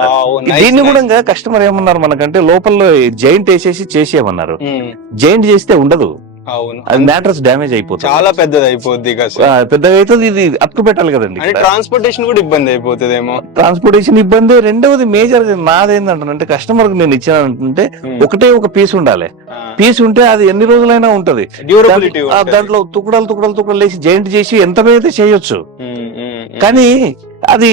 దీన్ని కూడా కస్టమర్ ఏమన్నారు మనకంటే లోపల జైంట్ వేసేసి చేసేయమన్నారు. జైంట్ చేస్తే ఉండదు, అది మ్యాట్రస్ డ్యామేజ్ అయిపోతుంది, చాలా పెద్దది అయిపోద్ది, పెద్దగా అవుతుంది. ఇది అతుకు పెట్టాలి కదండి, ట్రాన్స్పోర్టేషన్ కూడా ఇబ్బంది అయిపోతుందేమో. ట్రాన్స్పోర్టేషన్ ఇబ్బంది. రెండవది మేజర్ నాదేంటంటే కస్టమర్ కి నేను ఇచ్చానంటే ఒకటే ఒక పీస్ ఉండాలి. పీస్ ఉంటే అది ఎన్ని రోజులైనా ఉంటది, దాంట్లో తుక్కడలు వేసి జాయింట్ చేసి ఎంత అయితే చేయొచ్చు. కానీ అది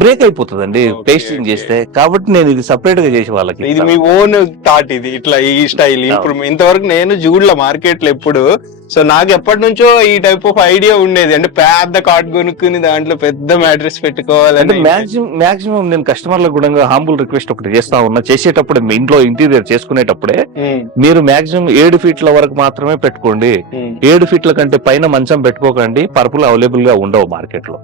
బ్రేక్ అయిపోతుందండి పేస్టింగ్ చేస్తే. కాబట్టి నేను ఇది సపరేట్ గా చేసి వాళ్ళకి, ఇది మీ ఓన్ థాట్, ఇది ఇట్లా ఈ స్టైల్ ఇంప్రూవ్. ఇంతవరకు నేను చూడలే మార్కెట్ లో ఎప్పుడు. సో నాకు ఎప్పటి నుంచో ఈ టైప్ ఆఫ్ ఐడియా ఉండేది, అంటే పెద్ద కార్డ్ కొనుక్కుని దాంట్లో పెద్ద మ్యాట్రెస్ పెట్టుకోవాలంటే. మాక్సిమం నేను కస్టమర్లకు కూడా హాంబుల్ రిక్వెస్ట్ ఒకటి చేస్తా ఉన్నా, చేసేటప్పుడు మీ ఇంట్లో ఇంటీరియర్ చేసుకునేటప్పుడే మీరు మాక్సిమం 7 feet వరకు మాత్రమే పెట్టుకోండి. 7 feet కంటే పైన మంచం పెట్టుకోకండి, పరుపులు అవైలబుల్ గా ఉండవు మార్కెట్ లో.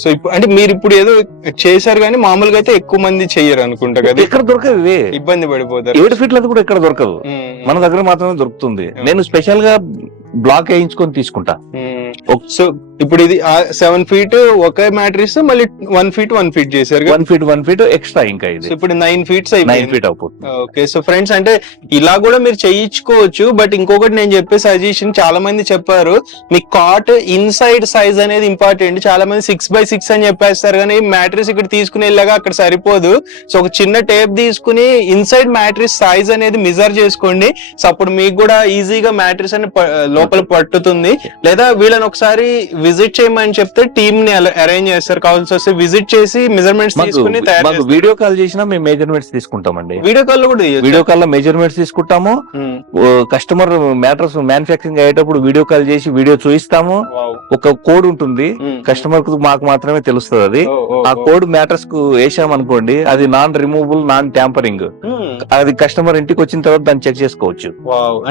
సో ఇప్పుడు అంటే మీరు ఇప్పుడు ఏదో చేశారు కానీ మామూలుగా అయితే ఎక్కువ మంది చెయ్యరు అనుకుంటా కదా, ఇక్కడ దొరకదు, ఇబ్బంది పడిపోతారు. 7 feet కూడా ఇక్కడ దొరకదు, మన దగ్గర మాత్రమే దొరుకుతుంది. నేను స్పెషల్ గా బ్లాక్ వేయించుకొని తీసుకుంటా. సో ఇప్పుడు ఇది 7 feet ఒకే మ్యాట్రిస్, మళ్ళీ 1 feet చేశారు, 1 feet ఎక్స్ట్రా ఇంకా ఇది. ఇప్పుడు 9 feet అయిపోతుంది. ఓకే సో ఫ్రెండ్స్, అంటే ఇలా కూడా మీరు చేయించుకోవచ్చు. బట్ ఇంకొకటి నేను చెప్పే సజెషన్, చాలా మంది చెప్పారు మీ కాట్ ఇన్సైడ్ సైజ్ అనేది ఇంపార్టెంట్. చాలా మంది 6x6 అని చెప్పేస్తారు, కానీ మ్యాట్రిస్ ఇక్కడ తీసుకుని వెళ్ళగా అక్కడ సరిపోదు. సో ఒక చిన్న టేప్ తీసుకుని ఇన్సైడ్ మ్యాట్రిస్ సైజ్ అనేది మెజర్ చేసుకోండి. సో అప్పుడు మీకు కూడా ఈజీగా మ్యాట్రిస్ అని లోపల పట్టుతుంది. లేదా వీళ్ళని ఒకసారి విజిట్ చేయమని చెప్తే టీమ్ ని అరేంజ్ చేస్తారు, కావాల్సి వస్తే విజిట్ చేసి మెజర్మెంట్స్ తీసుకుని తయారు. వీడియో కాల్ చేసినా మేము మెజర్మెంట్స్ తీసుకుంటామండి. వీడియో కాల్ లో కూడా వీడియో కాల్ లో మెజర్మెంట్స్ తీసుకుంటాము. కస్టమర్ మ్యాట్రస్ మ్యానుఫ్యాక్చరింగ్ అయ్యేటప్పుడు వీడియో కాల్ చేసి వీడియో చూపిస్తాము. ఒక కోడ్ ఉంటుంది, కస్టమర్ కు మాకు మాత్రమే తెలుస్తుంది. అది ఆ కోడ్ మ్యాట్రస్ కు వేసామనుకోండి, అది నాన్ రిమూవబుల్, నాన్ ట్యాంపరింగ్. అది కస్టమర్ ఇంటికి వచ్చిన తర్వాత దాన్ని చెక్ చేసుకోవచ్చు.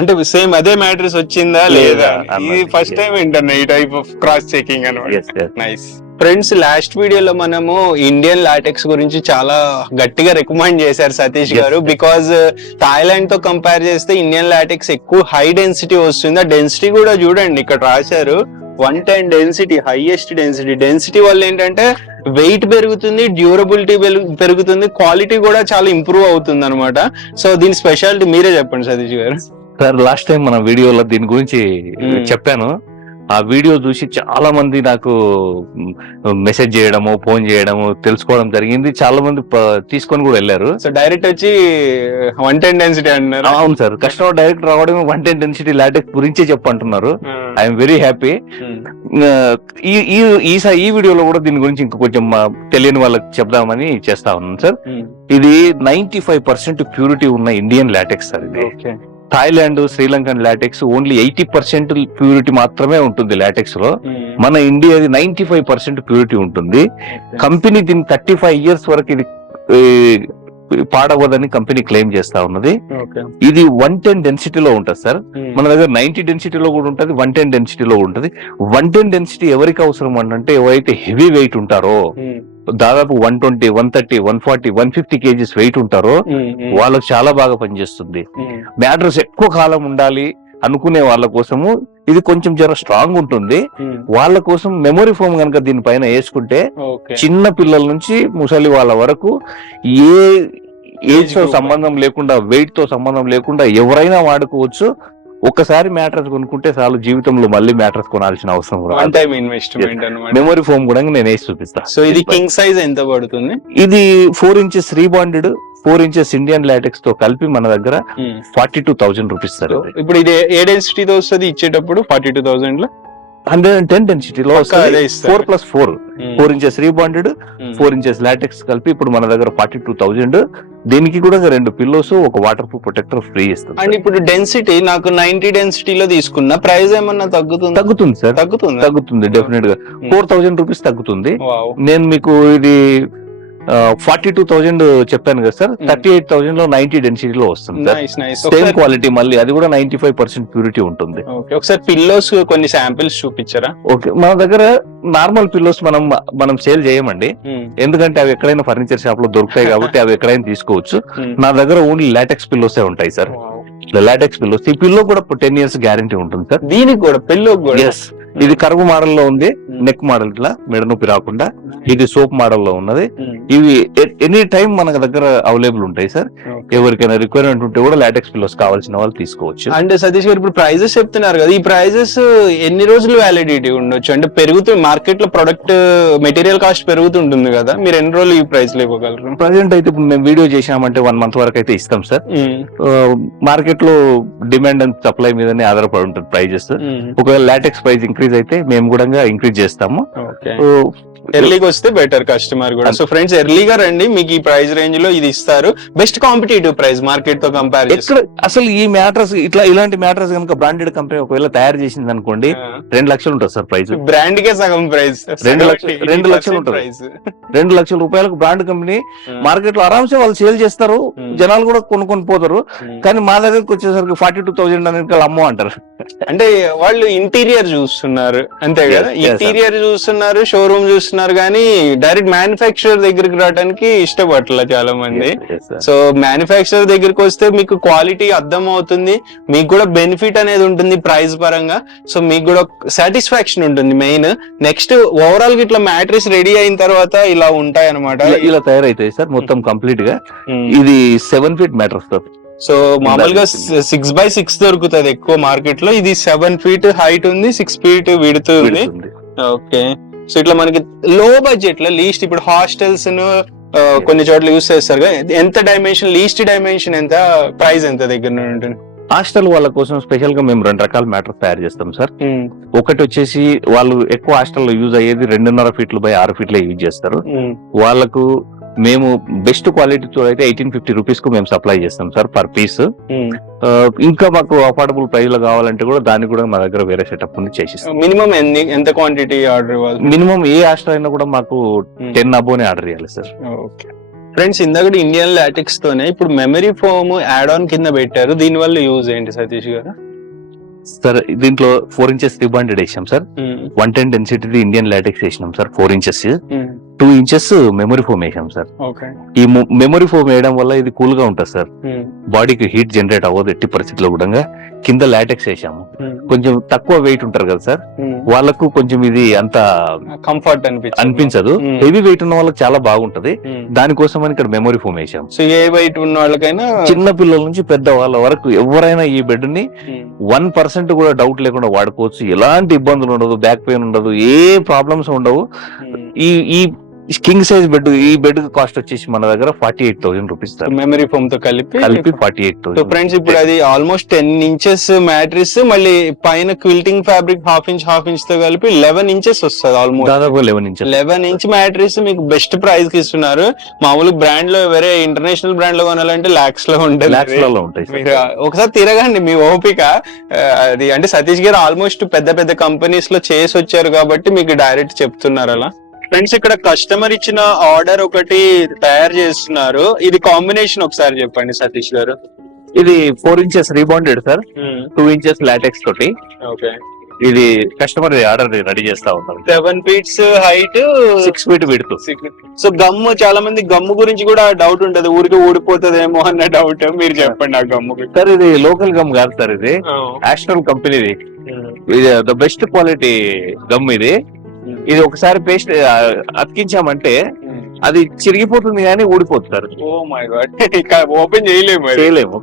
అంటే సేమ్ అదే మ్యాట్రస్ వచ్చిందా లేదా, ఇది ఫస్ట్ టైం వింటున్నా ఈ టైప్ ఆఫ్ క్రాస్ చెకింగ్ అన్నమాట. నైస్ ఫ్రెండ్స్, లాస్ట్ వీడియోలో మనము ఇండియన్ లాటెక్స్ గురించి చాలా గట్టిగా రికమెండ్ చేశారు సతీష్ గారు. బికాజ్ థాయిలాండ్ తో కంపేర్ చేస్తే ఇండియన్ లాటెక్స్ ఎక్కువ హై డెన్సిటీ వస్తుంది. ఆ డెన్సిటీ కూడా చూడండి ఇక్కడ రాశారు, 110 డెన్సిటీ, హైయెస్ట్ డెన్సిటీ. డెన్సిటీ వల్ల ఏంటంటే వెయిట్ పెరుగుతుంది, డ్యూరబిలిటీ పెరుగుతుంది, క్వాలిటీ కూడా చాలా ఇంప్రూవ్ అవుతుంది అనమాట. సో దీని స్పెషాలిటీ మీరే చెప్పండి సతీష్ గారు. సార్ లాస్ట్ టైం మన వీడియోలో దీని గురించి చెప్పాను. ఆ వీడియో చూసి చాలా మంది నాకు మెసేజ్ చేయడము, ఫోన్ చేయడము, తెలుసుకోవడం జరిగింది. చాలా మంది తీసుకొని కూడా వెళ్ళారు. సో డైరెక్ట్ వచ్చి 110 డెన్సిటీ అంటున్నారు. అవును సార్, కస్టమర్ డైరెక్ట్ రావడం 110 డెన్సిటీ లాటెక్స్ గురించే చెప్పంటున్నారు. I'm very happy. ఈ వీడియోలో కూడా దీని గురించి ఇంకా కొంచెం తెలియని వాళ్ళకి చెప్దామని చేస్తా ఉన్నాను సార్. ఇది 95% ప్యూరిటీ ఉన్న ఇండియన్ లాటెక్స్ సార్. ఇది Thailand, Sri Lankan LaTeX only 80% purity మాత్రమే ఉంటుంది లాటెక్స్ లో. మన ఇండియాది 95% ప్యూరిటీ ఉంటుంది. కంపెనీ దీన్ని 35 years వరకు ఇది పాడవదని కంపెనీ క్లెయిమ్ చేస్తా ఉన్నది. ఇది 110 డెన్సిటీలో ఉంటుంది సార్. మన దగ్గర 90 డెన్సిటీలో కూడా ఉంటుంది, 110 డెన్సిటీలో ఉంటుంది. 110 డెన్సిటీ ఎవరికి అవసరం అంటే ఎవరైతే హెవీ వెయిట్ ఉంటారో, దాదాపు 120, 130, 140, 150 kgs వెయిట్ ఉంటారో వాళ్ళకు చాలా బాగా పనిచేస్తుంది. మ్యాట్రస్ ఎక్కువ కాలం ఉండాలి అనుకునే వాళ్ళ కోసము ఇది కొంచెం జర స్ట్రాంగ్ ఉంటుంది. వాళ్ళ కోసం మెమొరీ ఫోమ్ కనుక దీనిపైన వేసుకుంటే చిన్న పిల్లల నుంచి ముసలి వాళ్ళ వరకు ఏ ఏజ్ తో సంబంధం లేకుండా, వెయిట్ తో సంబంధం లేకుండా ఎవరైనా వాడుకోవచ్చు. ఒక్కసారి మ్యాట్రస్ కొనుక్కుంటే చాలు, జీవితంలో మళ్ళీ మ్యాట్రస్ కొనాల్సిన అవసరం మెమొరీ ఫోమ్ కూడా నేను వేసి చూపిస్తాను. సో ఇది కింగ్ సైజ్ ఎంత పడుతుంది? ఇది 4 inches rebonded 4 inches Indian LaTeX తో కలిపి మన దగ్గర 42,000 రూపీస్ సార్. ఇప్పుడు ఇది ఏ డెన్సిటీతో వస్తుంది ఇచ్చేటప్పుడు 42,000 లో? 110 డెన్సిటీలో 4+4 4 ఇంచెస్ రీబాండెడ్ 4 ఇంచెస్ లాటెక్స్ కలిపి ఇప్పుడు మన దగ్గర 42,000. దీనికి కూడా 2 పిల్లోస్, ఒక వాటర్ ప్రూఫ్ ప్రొటెక్టర్ ఫ్రీ ఇస్తుంది. అండ్ ఇప్పుడు డెన్సిటీ నాకు 90 డెన్సిటీలో తీసుకున్న ప్రైస్ ఏమన్నా తగ్గుతుంది సార్, తగ్గుతుంది డెఫినెట్ గా 4,000 రూపీస్ తగ్గుతుంది. నేను మీకు ఇది 42,000 చెప్పాను కదా సార్, 38,000 లో 90 డెన్సిటీలో వస్తుంది సార్. సేమ్ క్వాలిటీ, మళ్ళీ అది కూడా 95% ప్యూరిటీ ఉంటుంది. ఒకసారి పిల్లోస్ కొన్ని శాంపిల్స్ చూపించారా? ఓకే, మన దగ్గర నార్మల్ పిల్లోస్ మనం సేల్ చేయమండి, ఎందుకంటే అవి ఎక్కడైనా ఫర్నిచర్ షాప్ లో దొరుకుతాయి కాబట్టి అవి ఎక్కడైనా తీసుకోవచ్చు. నా దగ్గర ఓన్లీ లాటెక్స్ పిల్లోసే ఉంటాయి సార్. లాటెక్స్ పిల్లోస్, ఈ పిల్లో కూడా 10 years గ్యారంటీ ఉంటుంది సార్. దీనికి కూడా పిల్లో కూడా ఇది కర్వ్ మోడల్ లో ఉంది, నెక్ మోడల్ ఇట్లా మెడ నొప్పి రాకుండా. ఇది సోప్ మోడల్ లో ఉన్నది. ఇవి ఎనీ టైం మన దగ్గర అవైలబుల్ ఉంటాయి సార్. ఎవరికైనా రిక్వైర్మెంట్ ఉంటే కూడా లాటెక్స్ పిల్లోస్ కావాల్సిన వాళ్ళు తీసుకోవచ్చు. అంటే సతీష్ గారు ఇప్పుడు ప్రైజెస్ చెప్తున్నారు కదా, ఈ ప్రైజెస్ ఎన్ని రోజులు వ్యాలిడిటీ ఉండొచ్చు? అంటే పెరుగుతుంది మార్కెట్ లో, ప్రొడక్ట్ మెటీరియల్ కాస్ట్ పెరుగుతుంటుంది కదా, మీరు ఎన్ని రోజులు ఈ ప్రైస్ లో ఇవ్వగలరు? ప్రజెంట్ అయితే ఇప్పుడు మేము వీడియో చేసామంటే 1 month వరకు అయితే ఇస్తాం సార్. మార్కెట్ లో డిమాండ్ అండ్ సప్లై మీదనే ఆధారపడి ఉంటుంది ప్రైజెస్. ఒకవేళ లాటెక్స్ ప్రైస్ ఇంక్రీజ్ అయితే మేము కూడా ఇంక్రీజ్ చేస్తాము. ఎర్లీగా వస్తే బెటర్ కస్టమర్ కూడా. సో ఫ్రెండ్స్, ఎర్లీగా రండి, మీకు ఈ ప్రైస్ రేంజ్ లో ఇది ఇస్తారు. బెస్ట్ కాంపిటేటివ్ ప్రైస్ మార్కెట్ తో కంపేర్ చేస్తే. అసలు ఈ మ్యాట్రస్ ఇలాంటి మ్యాట్రస్ కనుక బ్రాండెడ్ కంపెనీ ఒకవేళ తయారు చేసింది అనుకోండి, 2 లక్షలు ఉంటుంది సార్ ప్రైస్. బ్రాండ్ కే సగం ప్రైస్ 2 లక్షలు ఉంటుంది. 2 లక్షల రూపాయలకు బ్రాండ్ కంపెనీ మార్కెట్ లో ఆరామ్సే వాళ్ళు సేల్ చేస్తారు, జనాలు కూడా కొనుక్కొని పోతారు. కానీ మా దగ్గరకు వచ్చేసరికి 42,000 అనేది అమ్మో అంటారు. అంటే వాళ్ళు ఇంటీరియర్ చూస్తున్నారు అంతే కదా, ఇంటీరియర్ చూస్తున్నారు, షోరూమ్ చూస్తున్నారు, కానీ డైరెక్ట్ మ్యానుఫ్యాక్చరర్ దగ్గరికి రావడానికి ఇష్టపడట్ల చాలా మంది. సో మ్యానుఫ్యాక్చరర్ దగ్గరికి వస్తే మీకు క్వాలిటీ అర్థం అవుతుంది, మీకు కూడా బెనిఫిట్ అనేది ఉంటుంది ప్రైస్ పరంగా. సో మీకు కూడా సాటిస్ఫాక్షన్ ఉంటుంది మెయిన్. నెక్స్ట్ ఓవరాల్ గా ఇట్లా మ్యాట్రిక్స్ రెడీ అయిన తర్వాత ఇలా ఉంటాయి అనమాట, ఇలా తయారైతాయి సార్ మొత్తం కంప్లీట్ గా. ఇది 7 feet మ్యాట్రస్ సార్. సో మామూలుగా 6x6 దొరుకుతుంది ఎక్కువ మార్కెట్ లో, ఇది 7 feet హైట్ ఉంది, 6 feet విడ్త్ ఉంది. ఓకే, సో ఇట్లా మనకి లో బడ్జెట్ లో లీస్ట్, ఇప్పుడు హాస్టల్స్ కొన్ని చోట్ల యూస్ చేస్తారు కదా, ఎంత డైమెన్షన్, లీస్ట్ డైమెన్షన్ ఎంత, ప్రైస్ ఎంత దగ్గర నుండి ఉంటుంది? హాస్టల్ వాళ్ళ కోసం స్పెషల్ గా మేము 2 రకాల మ్యాట్రస్ తయారు చేస్తాం సార్. ఒకటి వచ్చేసి వాళ్ళు ఎక్కువ హాస్టల్లో యూజ్ అయ్యేది 2.5 feet by 6 feet యూజ్ చేస్తారు. వాళ్ళకు మేము బెస్ట్ క్వాలిటీతో అయితే 1850 రూపీస్ కు మేము సప్లై చేస్తాం సార్ పర్ పీస్. ఇంకా మాకు అఫోర్డబుల్ ప్రైస్ లో కావాలంటే కూడా దాన్ని కూడా మా దగ్గర వేరే సెటప్ ఉంది, చేసిస్తాం. మినిమం ఎంత క్వాంటిటీ ఆర్డర్ ఇవ్వాలి? మినిమం ఏ హాస్టల్ అయినా కూడా మాకు 10 అబోనే ఆర్డర్ ఇవ్వాలి సార్. ఫ్రెండ్స్, ఇందాక ఇండియన్ లాటెక్స్ తోనే ఇప్పుడు మెమరీ ఫోమ్ యాడ్ ఆన్ కింద పెట్టారు, దీని వల్ల యూజ్ ఏంటి సతీష్ గారు? సార్ దీంట్లో 4 inches రీబాండెడ్ వేసాం సార్. 110 డెన్సిటీ ఇండియన్ లాటెక్స్ వేసినాం sir 4 inches. 2 inches memory foam వేసాం సార్. ఈ మెమరీ ఫోమ్ వేయడం వల్ల ఇది కూల్ గా ఉంటుంది సార్, బాడీకి హీట్ జనరేట్ అవ్వదు ఎట్టి పరిస్థితిలో కూడా. కింద లాటెక్స్ వేసాము, కొంచెం తక్కువ వెయిట్ ఉంటారు కదా సార్, వాళ్ళకు కొంచెం ఇది అంత కంఫర్ట్ అనిపించదు. హెవీ వెయిట్ ఉన్న వాళ్ళకి చాలా బాగుంటది, దానికోసం అని ఇక్కడ మెమరీ ఫోమ్ వేసాం. సో ఏ వెయిట్ ఉన్న వాళ్ళకైనా, చిన్న పిల్లల నుంచి పెద్ద వాళ్ళ వరకు ఎవరైనా ఈ బెడ్ ని 1% కూడా డౌట్ లేకుండా వాడుకోవచ్చు. ఎలాంటి ఇబ్బందులు ఉండదు, బ్యాక్ పెయిన్ ఉండదు, ఏ ప్రాబ్లమ్స్ ఉండవు. ఈ కింగ్ సైజ్ బెడ్, ఈ బెడ్ కాస్ట్ వచ్చేసి మన దగ్గర 48,000 రూపీస్ మెమరీ ఫోమ్ తో కలిపి 48,000. ఫ్రెండ్స్, ఇప్పుడు అది ఆల్మోస్ట్ 10 inches మ్యాట్రిస్, మళ్ళీ పైన క్విల్టింగ్ ఫ్యాబ్రిక్ హాఫ్ ఇంచ్ తో కలిపి 11 inches వస్తుంది ఆల్మోస్ట్. దాదాపు 11 inch మ్యాట్రిస్ మీకు బెస్ట్ ప్రైస్ కి ఇస్తున్నారు. మామూలు బ్రాండ్ లో, వేరే ఇంటర్నేషనల్ బ్రాండ్ లో కొనాలంటే లాక్స్ లో ఉంటుంది. మీరు ఒకసారి తిరగండి, మీ ఓపిక అది. అంటే సతీష్ గారు ఆల్మోస్ట్ పెద్ద కంపెనీస్ లో చేసి వచ్చారు కాబట్టి మీకు డైరెక్ట్ చెప్తున్నారు అలా. ఫ్రెండ్స్, ఇక్కడ కస్టమర్ ఇచ్చిన ఆర్డర్ ఒకటి తయారు చేస్తున్నారు, ఇది కాంబినేషన్ ఒకసారి చెప్పండి సతీష్ గారు. ఇది 4 inches rebonded sir, 2 inches latex తోటి. ఇది కస్టమర్ ఆర్డర్ రెడీ చేస్తా ఉంటాం. 7 feet height, 6 feet width. So gum, చాలా మంది గమ్ము గురించి కూడా డౌట్ ఉంటది, ఊరికి ఊడిపోతుందేమో అన్న డౌట్, మీరు చెప్పండి ఆ గమ్ము. సార్ ఇది లోకల్ గమ్ కాదు సార్, ఇది ఆస్ట్రల్ కంపెనీది. ఇది ద బెస్ట్ క్వాలిటీ గమ్ ఇది. ఇది ఒకసారి పేస్ట్ అతికించామంటే అది చిరిగిపోతుంది కానీ ఊడిపోతుంది sir. Oh my god, open చేయలేము.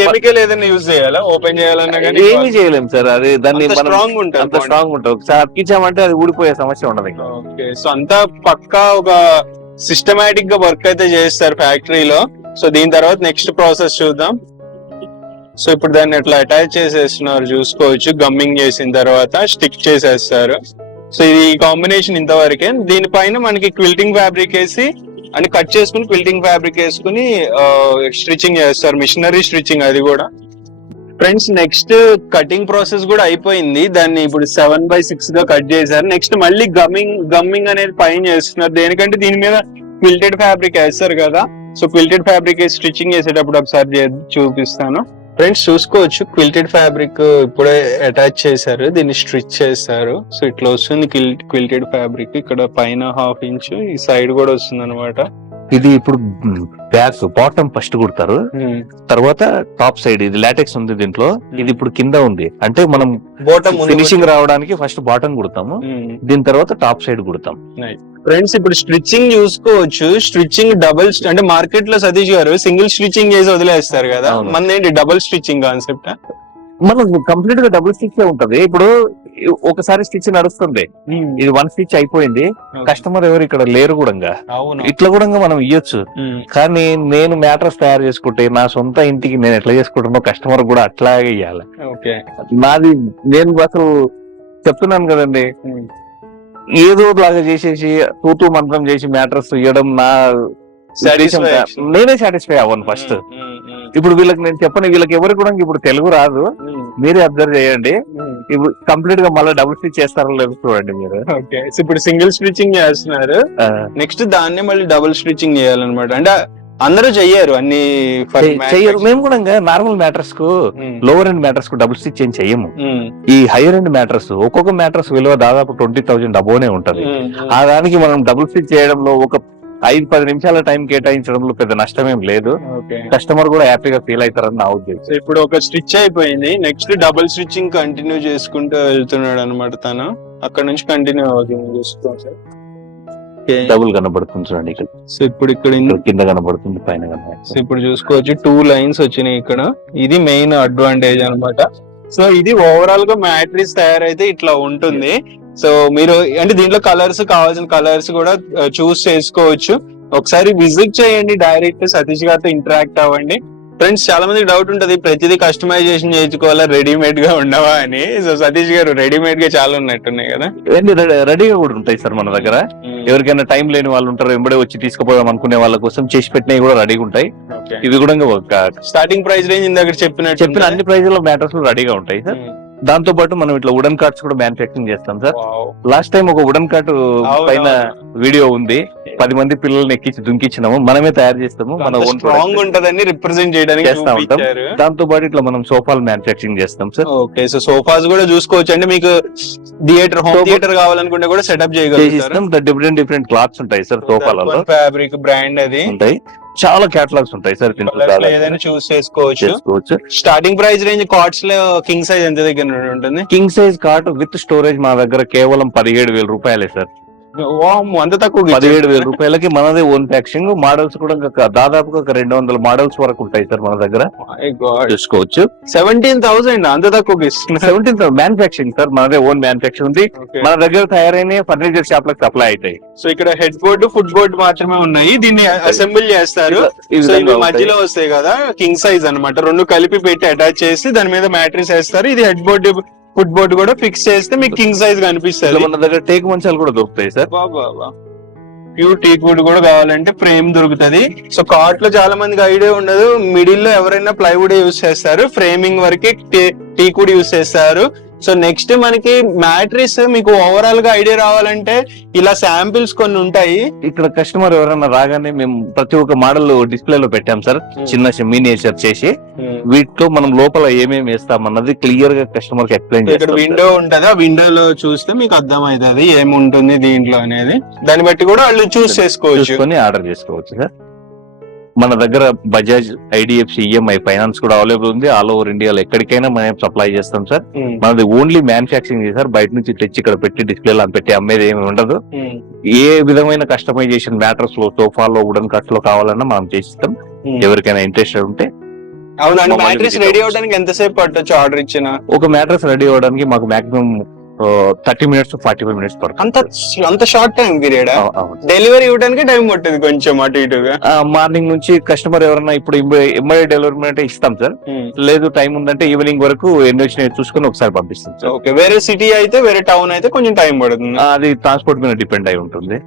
కెమికల్ ఏదైనా యూజ్ చేయాలా ఓపెన్ చేయాలన్నా కానీ? ఏమీ చేయలేము సార్, అది దాన్ని స్ట్రాంగ్ ఉంటుంది. ఒకసారి అతికించామంటే అది ఊడిపోయే సమస్య ఉండదు. ఓకే, సో అంతా పక్కా ఒక సిస్టమాటిక్ గా వర్క్ అయితే చేస్తారు ఫ్యాక్టరీలో. సో దీని తర్వాత నెక్స్ట్ ప్రాసెస్ చూద్దాం. సో ఇప్పుడు దాన్ని ఎట్లా అటాచ్ చేసేస్తున్నారు చూసుకోవచ్చు. గమ్మింగ్ చేసిన తర్వాత స్టిక్ చేసేస్తారు. సో ఇది కాంబినేషన్ ఇంతవరకే. దీనిపైన మనకి క్విల్టింగ్ ఫ్యాబ్రిక్ వేసి అని కట్ చేసుకుని క్విల్టింగ్ ఫ్యాబ్రిక్ వేసుకుని స్టిచ్చింగ్ చేస్తారు, మిషనరీ స్టిచ్చింగ్ అది కూడా. ఫ్రెండ్స్ నెక్స్ట్ కటింగ్ ప్రాసెస్ కూడా అయిపోయింది. దాన్ని ఇప్పుడు 7/6 గా కట్ చేశారు. నెక్స్ట్ మళ్ళీ గమ్మింగ్ అనేది పైన చేస్తున్నారు. దేనికంటే దీని మీద క్విల్టెడ్ ఫ్యాబ్రిక్ వేస్తారు కదా. సో క్విల్టెడ్ ఫ్యాబ్రిక్ స్టిచ్చింగ్ చేసేటప్పుడు ఒకసారి చూపిస్తాను. ఫ్రెండ్స్ చూసుకోవచ్చు, క్విల్టెడ్ ఫ్యాబ్రిక్ ఇప్పుడే అటాచ్ చేశారు, దీన్ని స్టిచ్ చేస్తారు. సో ఇట్లా వస్తుంది క్విల్టెడ్ ఫ్యాబ్రిక్. ఇక్కడ పైన 1/2 ఇంచ్, ఈ సైడ్ కూడా వస్తుంది అనమాట. ఇది ఇప్పుడు బ్యాక్ బాటమ్ ఫస్ట్ కుడతారు, తర్వాత టాప్ సైడ్ ఇది లాటెక్స్ ఉంది దీంట్లో. ఇది ఇప్పుడు కింద ఉంది అంటే మనం బాటమ్ ఫినిషింగ్ రావడానికి ఫస్ట్ బాటమ్ కుడతాము, దీని తర్వాత టాప్ సైడ్ కుడతాం. ఫ్రెండ్స్ ఇప్పుడు స్టిచ్చింగ్ చూసుకోవచ్చు. స్టిచ్చింగ్ డబుల్ అంటే మార్కెట్ లో సతీష్ గారు సింగిల్ స్టిచ్చింగ్ చేసి వదిలేస్తారు కదా, మన ఏంటి డబుల్ స్టిచ్చింగ్ కాన్సెప్ట్? మనం కంప్లీట్ గా డబుల్ స్టిచ్ ఉంటది. ఇప్పుడు ఒకసారి స్టిచ్ నడుస్తుంది, ఇది 1 స్టిచ్ అయిపోయింది, కస్టమర్ ఎవరు ఇక్కడ లేరు కూడా, ఇట్లా కూడా మనం ఇయ్యొచ్చు. కానీ నేను మ్యాట్రస్ తయారు చేసుకుంటే నా సొంత ఇంటికి నేను ఎట్లా చేసుకుంటున్నా కస్టమర్ కూడా అట్లాగే ఇయ్యాలి. నాది నేను అసలు చెప్తున్నాను కదండి, ఏదో లాగా చేసేసి తూతూ మంత్రం చేసి మ్యాట్రస్ ఇవ్వడం నా నేనే సాటిస్ఫై అవ్వను ఫస్ట్. ఇప్పుడు వీళ్ళకి నేను చెప్పను, వీళ్ళకి ఎవరికి కూడా ఇప్పుడు తెలుగు రాదు, మీరే అబ్జర్వ్ చేయండి. ఇప్పుడు కంప్లీట్ గా మళ్ళీ డబుల్ స్టిచ్ చేస్తారో లేదు చూడండి మీరు. ఇప్పుడు సింగిల్ స్టిచ్చింగ్ చేస్తున్నారు, నెక్స్ట్ దాన్నే మళ్ళీ డబుల్ స్టిచ్చింగ్ చేయాలన్నమాట. అంటే అందరూ చెయ్యరు అన్ని చెయ్యరు. మేము కూడా నార్మల్ మ్యాట్రస్ కు లోవర్ ఎండ్ మ్యాట్రస్ కు డబుల్ స్టిచ్ ఏం చెయ్యము. ఈ హైయర్ ఎండ్ మ్యాట్రస్ ఒక్కొక్క మ్యాట్రస్ విలువ దాదాపు 20,000 అబోనే ఉంటది. ఆ దానికి మనం డబుల్ స్టిచ్ చేయడంలో ఒక 5-10 నిమిషాల టైం కేటాయించడంలో పెద్ద నష్టమేం లేదు. కస్టమర్ కూడా హ్యాపీగా ఫీల్ అవుతారని నా ఉద్దేశం. ఇప్పుడు ఒక స్టిచ్ అయిపోయింది, నెక్స్ట్ డబుల్ స్టిచ్చింగ్ కంటిన్యూ చేసుకుంటూ వెళ్తున్నాడు అనమాట తను. అక్కడ నుంచి కంటిన్యూ అవుతుంది చూసుకోండి. డబుల్ కనబడుతుంది చూడండి ఇక్కడ. సో ఇప్పుడు ఇక్కడ కింద కనబడుతుంది, పైన కనబడుతుంది. సో ఇప్పుడు చూసుకోవచ్చు 2 లైన్స్ వచ్చినాయి ఇక్కడ. ఇది మెయిన్ అడ్వాంటేజ్ అనమాట. సో ఇది ఓవరాల్ గా మ్యాట్రిక్స్ తయారైతే ఇట్లా ఉంటుంది. సో మీరు అంటే దీంట్లో కలర్స్ కావాల్సిన కలర్స్ కూడా చూస్ చేసుకోవచ్చు. ఒకసారి విజిట్ చేయండి, డైరెక్ట్ సతీష్ గారితో ఇంటరాక్ట్ అవ్వండి. ఫ్రెండ్స్ చాలా మందికి డౌట్ ఉంటది, ప్రతిదీ కస్టమైజేషన్ చేయించుకోవాలా, రెడీమేడ్ గా ఉండవా అని. సో సతీష్ గారు రెడీమేడ్ గా చాలా ఉన్నట్టున్నాయి కదా. రెడీగా కూడా ఉంటాయి సార్ మన దగ్గర. ఎవరికైనా టైం లేని వాళ్ళు ఉంటారు, వెంబడే వచ్చి తీసుకుపోదాం అనుకునే వాళ్ళ కోసం చేసి పెట్టినవి కూడా రెడీగా ఉంటాయి. ఇవి కూడా స్టార్టింగ్ ప్రైస్ రేంజ్ ఇందాక చెప్పిన అన్ని ప్రైజ్ లో మ్యాటర్స్ రెడీగా ఉంటాయి సార్. దాంతో పాటు మనం ఇట్లా వుడెన్ కార్డ్స్ కూడా మ్యానుఫ్యాక్చరింగ్ చేస్తాం సార్. లాస్ట్ టైం ఒక వుడెన్ కార్డ్ పైన వీడియో ఉంది, 10 మంది పిల్లల్ని ఎక్కించి దుంకిచ్చినాము, మనమే తయారు చేస్తాము, మన ఓన్ స్ట్రాంగ్ ఉంటదని రిప్రజెంట్ చేయడానికి చేస్తా ఉంటాం. దాంతో పాటు ఇట్లా మనం సోఫాలు మ్యానుఫ్యాక్చరింగ్ చేస్తాం సార్. ఓకే, సో సోఫాస్ కూడా చూసుకోవచ్చు అండి. మీకు హోమ్ థియేటర్ కావాలనుకుంటే కూడా సెటప్ చేయగలుగుతాం. డిఫరెంట్ క్లాత్స్ ఉంటాయి సార్ సోఫాలలో, ఫ్యాబ్రిక్ బ్రాండ్ అది ఉంటాయి. చాలా కేటలాగ్స్ ఉంటాయి సార్. ఏదైనా చూస్ చేసుకోవచ్చు. స్టార్టింగ్ ప్రైస్ రేంజ్ కార్డ్స్ లో కింగ్ సైజ్ ఎంత దగ్గర ఉంటుంది? King size card with storage మా దగ్గర కేవలం 17,000 రూపాయలే సార్. అంత తక్కువ? 17,000 రూపాయలకి మనదే ఓన్ ప్యాకింగ్. మోడల్స్ కూడా దాదాపుగా 200 మోడల్స్ వరకు ఉంటాయి సార్ మన దగ్గర, చూసుకోవచ్చు. 17,000 అంత తక్కువ? 17,000 మ్యానుఫ్యాక్చరింగ్ సార్, మనదే ఓన్ మ్యానుఫ్యాక్చరింగ్ ఉంది. మన దగ్గర తయారైన ఫర్నిచర్ షాప్ లకు సప్లై అవుతాయి. సో ఇక్కడ హెడ్ బోర్డు, ఫుట్ బోర్డు మాత్రమే ఉన్నాయి. దీన్ని అసెంబుల్ చేస్తారు. మధ్యలో వస్తాయి కదా కింగ్ సైజ్ అన్నమాట, 2 కలిపి పెట్టి అటాచ్ చేసి దాని మీద మ్యాట్రిక్స్ వేస్తారు. ఇది హెడ్ బోర్డు, ఫుట్ బోర్డు కూడా ఫిక్స్ చేస్తే మీకు కింగ్ సైజ్ కనిపిస్తుంది. మన దగ్గర టేక్ మంచాలు కూడా దొరుకుతాయి సార్. ప్యూర్ టీక్ వుడ్ కూడా కావాలంటే ఫ్రేమ్ దొరుకుతుంది. సో కార్ట్ లో చాలా మందికి ఐడియా ఉండదు, మిడిల్ లో ఎవరైనా ప్లైవుడ్ యూజ్ చేస్తారు, ఫ్రేమింగ్ వరకు టీక్ వుడ్ యూజ్ చేస్తారు. సో నెక్స్ట్ మనకి మ్యాట్రిక్స్ మీకు ఓవరాల్ గా ఐడియా రావాలంటే ఇలా శాంపిల్స్ కొన్ని ఉంటాయి. ఇక్కడ కస్టమర్ ఎవరైనా రాగానే మేము ప్రతి ఒక్క మోడల్ డిస్ప్లే లో పెట్టాం సార్, చిన్న మినియేచర్ చేసి. వీటితో మనం లోపల ఏమేమి వేస్తాం అన్నది క్లియర్ గా కస్టమర్ కి ఎక్స్ప్లెయిన్ చేస్తాం. ఇక్కడ విండో ఉంటది, ఆ విండోలో చూస్తే మీకు అర్థం అవుతుంది ఏముంటుంది దీంట్లో అనేది. దాన్ని బట్టి కూడా వాళ్ళు చూస్ చేసుకోవచ్చు, ఆర్డర్ చేసుకోవచ్చు సార్. మన దగ్గర బజాజ్, ఐడిఎఫ్సి, ఈఎంఐ ఫైనాన్స్ కూడా అవైలబుల్ ఉంది. ఆల్ ఓవర్ ఇండియాలో ఎక్కడికైనా మనం సప్లై చేస్తాం సార్. మనది ఓన్లీ మ్యానుఫ్యాక్చరింగ్ సార్, బయట నుంచి తెచ్చి ఇక్కడ పెట్టి డిస్ప్లేలో పెట్టి అమ్మేది ఏమి ఉండదు. ఏ విధమైన కస్టమైజేషన్ మ్యాటర్స్ లో, సోఫాలో, వుడెన్ కట్స్ లో కావాలన్నా మనం చేసిస్తాం. ఎవరికైనా ఇంట్రెస్టెడ్ ఉంటే. అవునండి, మ్యాట్రిక్స్ రెడీ అవడానికి ఎంతసేపు పట్టొచ్చు ఆర్డర్ ఇచ్చిన? ఒక మ్యాట్రిక్స్ రెడీ అవడానికి మాకు మాక్సిమం 30 minutes to 45 minutes అంత అంత షార్ట్ టైం పీరియడ్ డెలివరీ ఇవ్వడానికి టైం పట్టదు కొంచెం అటు ఇటుగా. మార్నింగ్ నుంచి కస్టమర్ ఎవరన్నా ఇప్పుడు ఇమ్మీడియట్ డెలివరీ అంటే ఇస్తాం సార్, లేదు టైం ఉందంటే ఈవినింగ్ వరకు ఎన్ని వచ్చినాయి చూసుకొని ఒకసారి పంపిస్తాం సార్. ఓకే, వేరే సిటీ అయితే వేరే టౌన్ అయితే కొంచెం టైం పడుతుంది. అది ట్రాన్స్పోర్ట్ మీద డిపెండ్ అయి ఉంటుంది.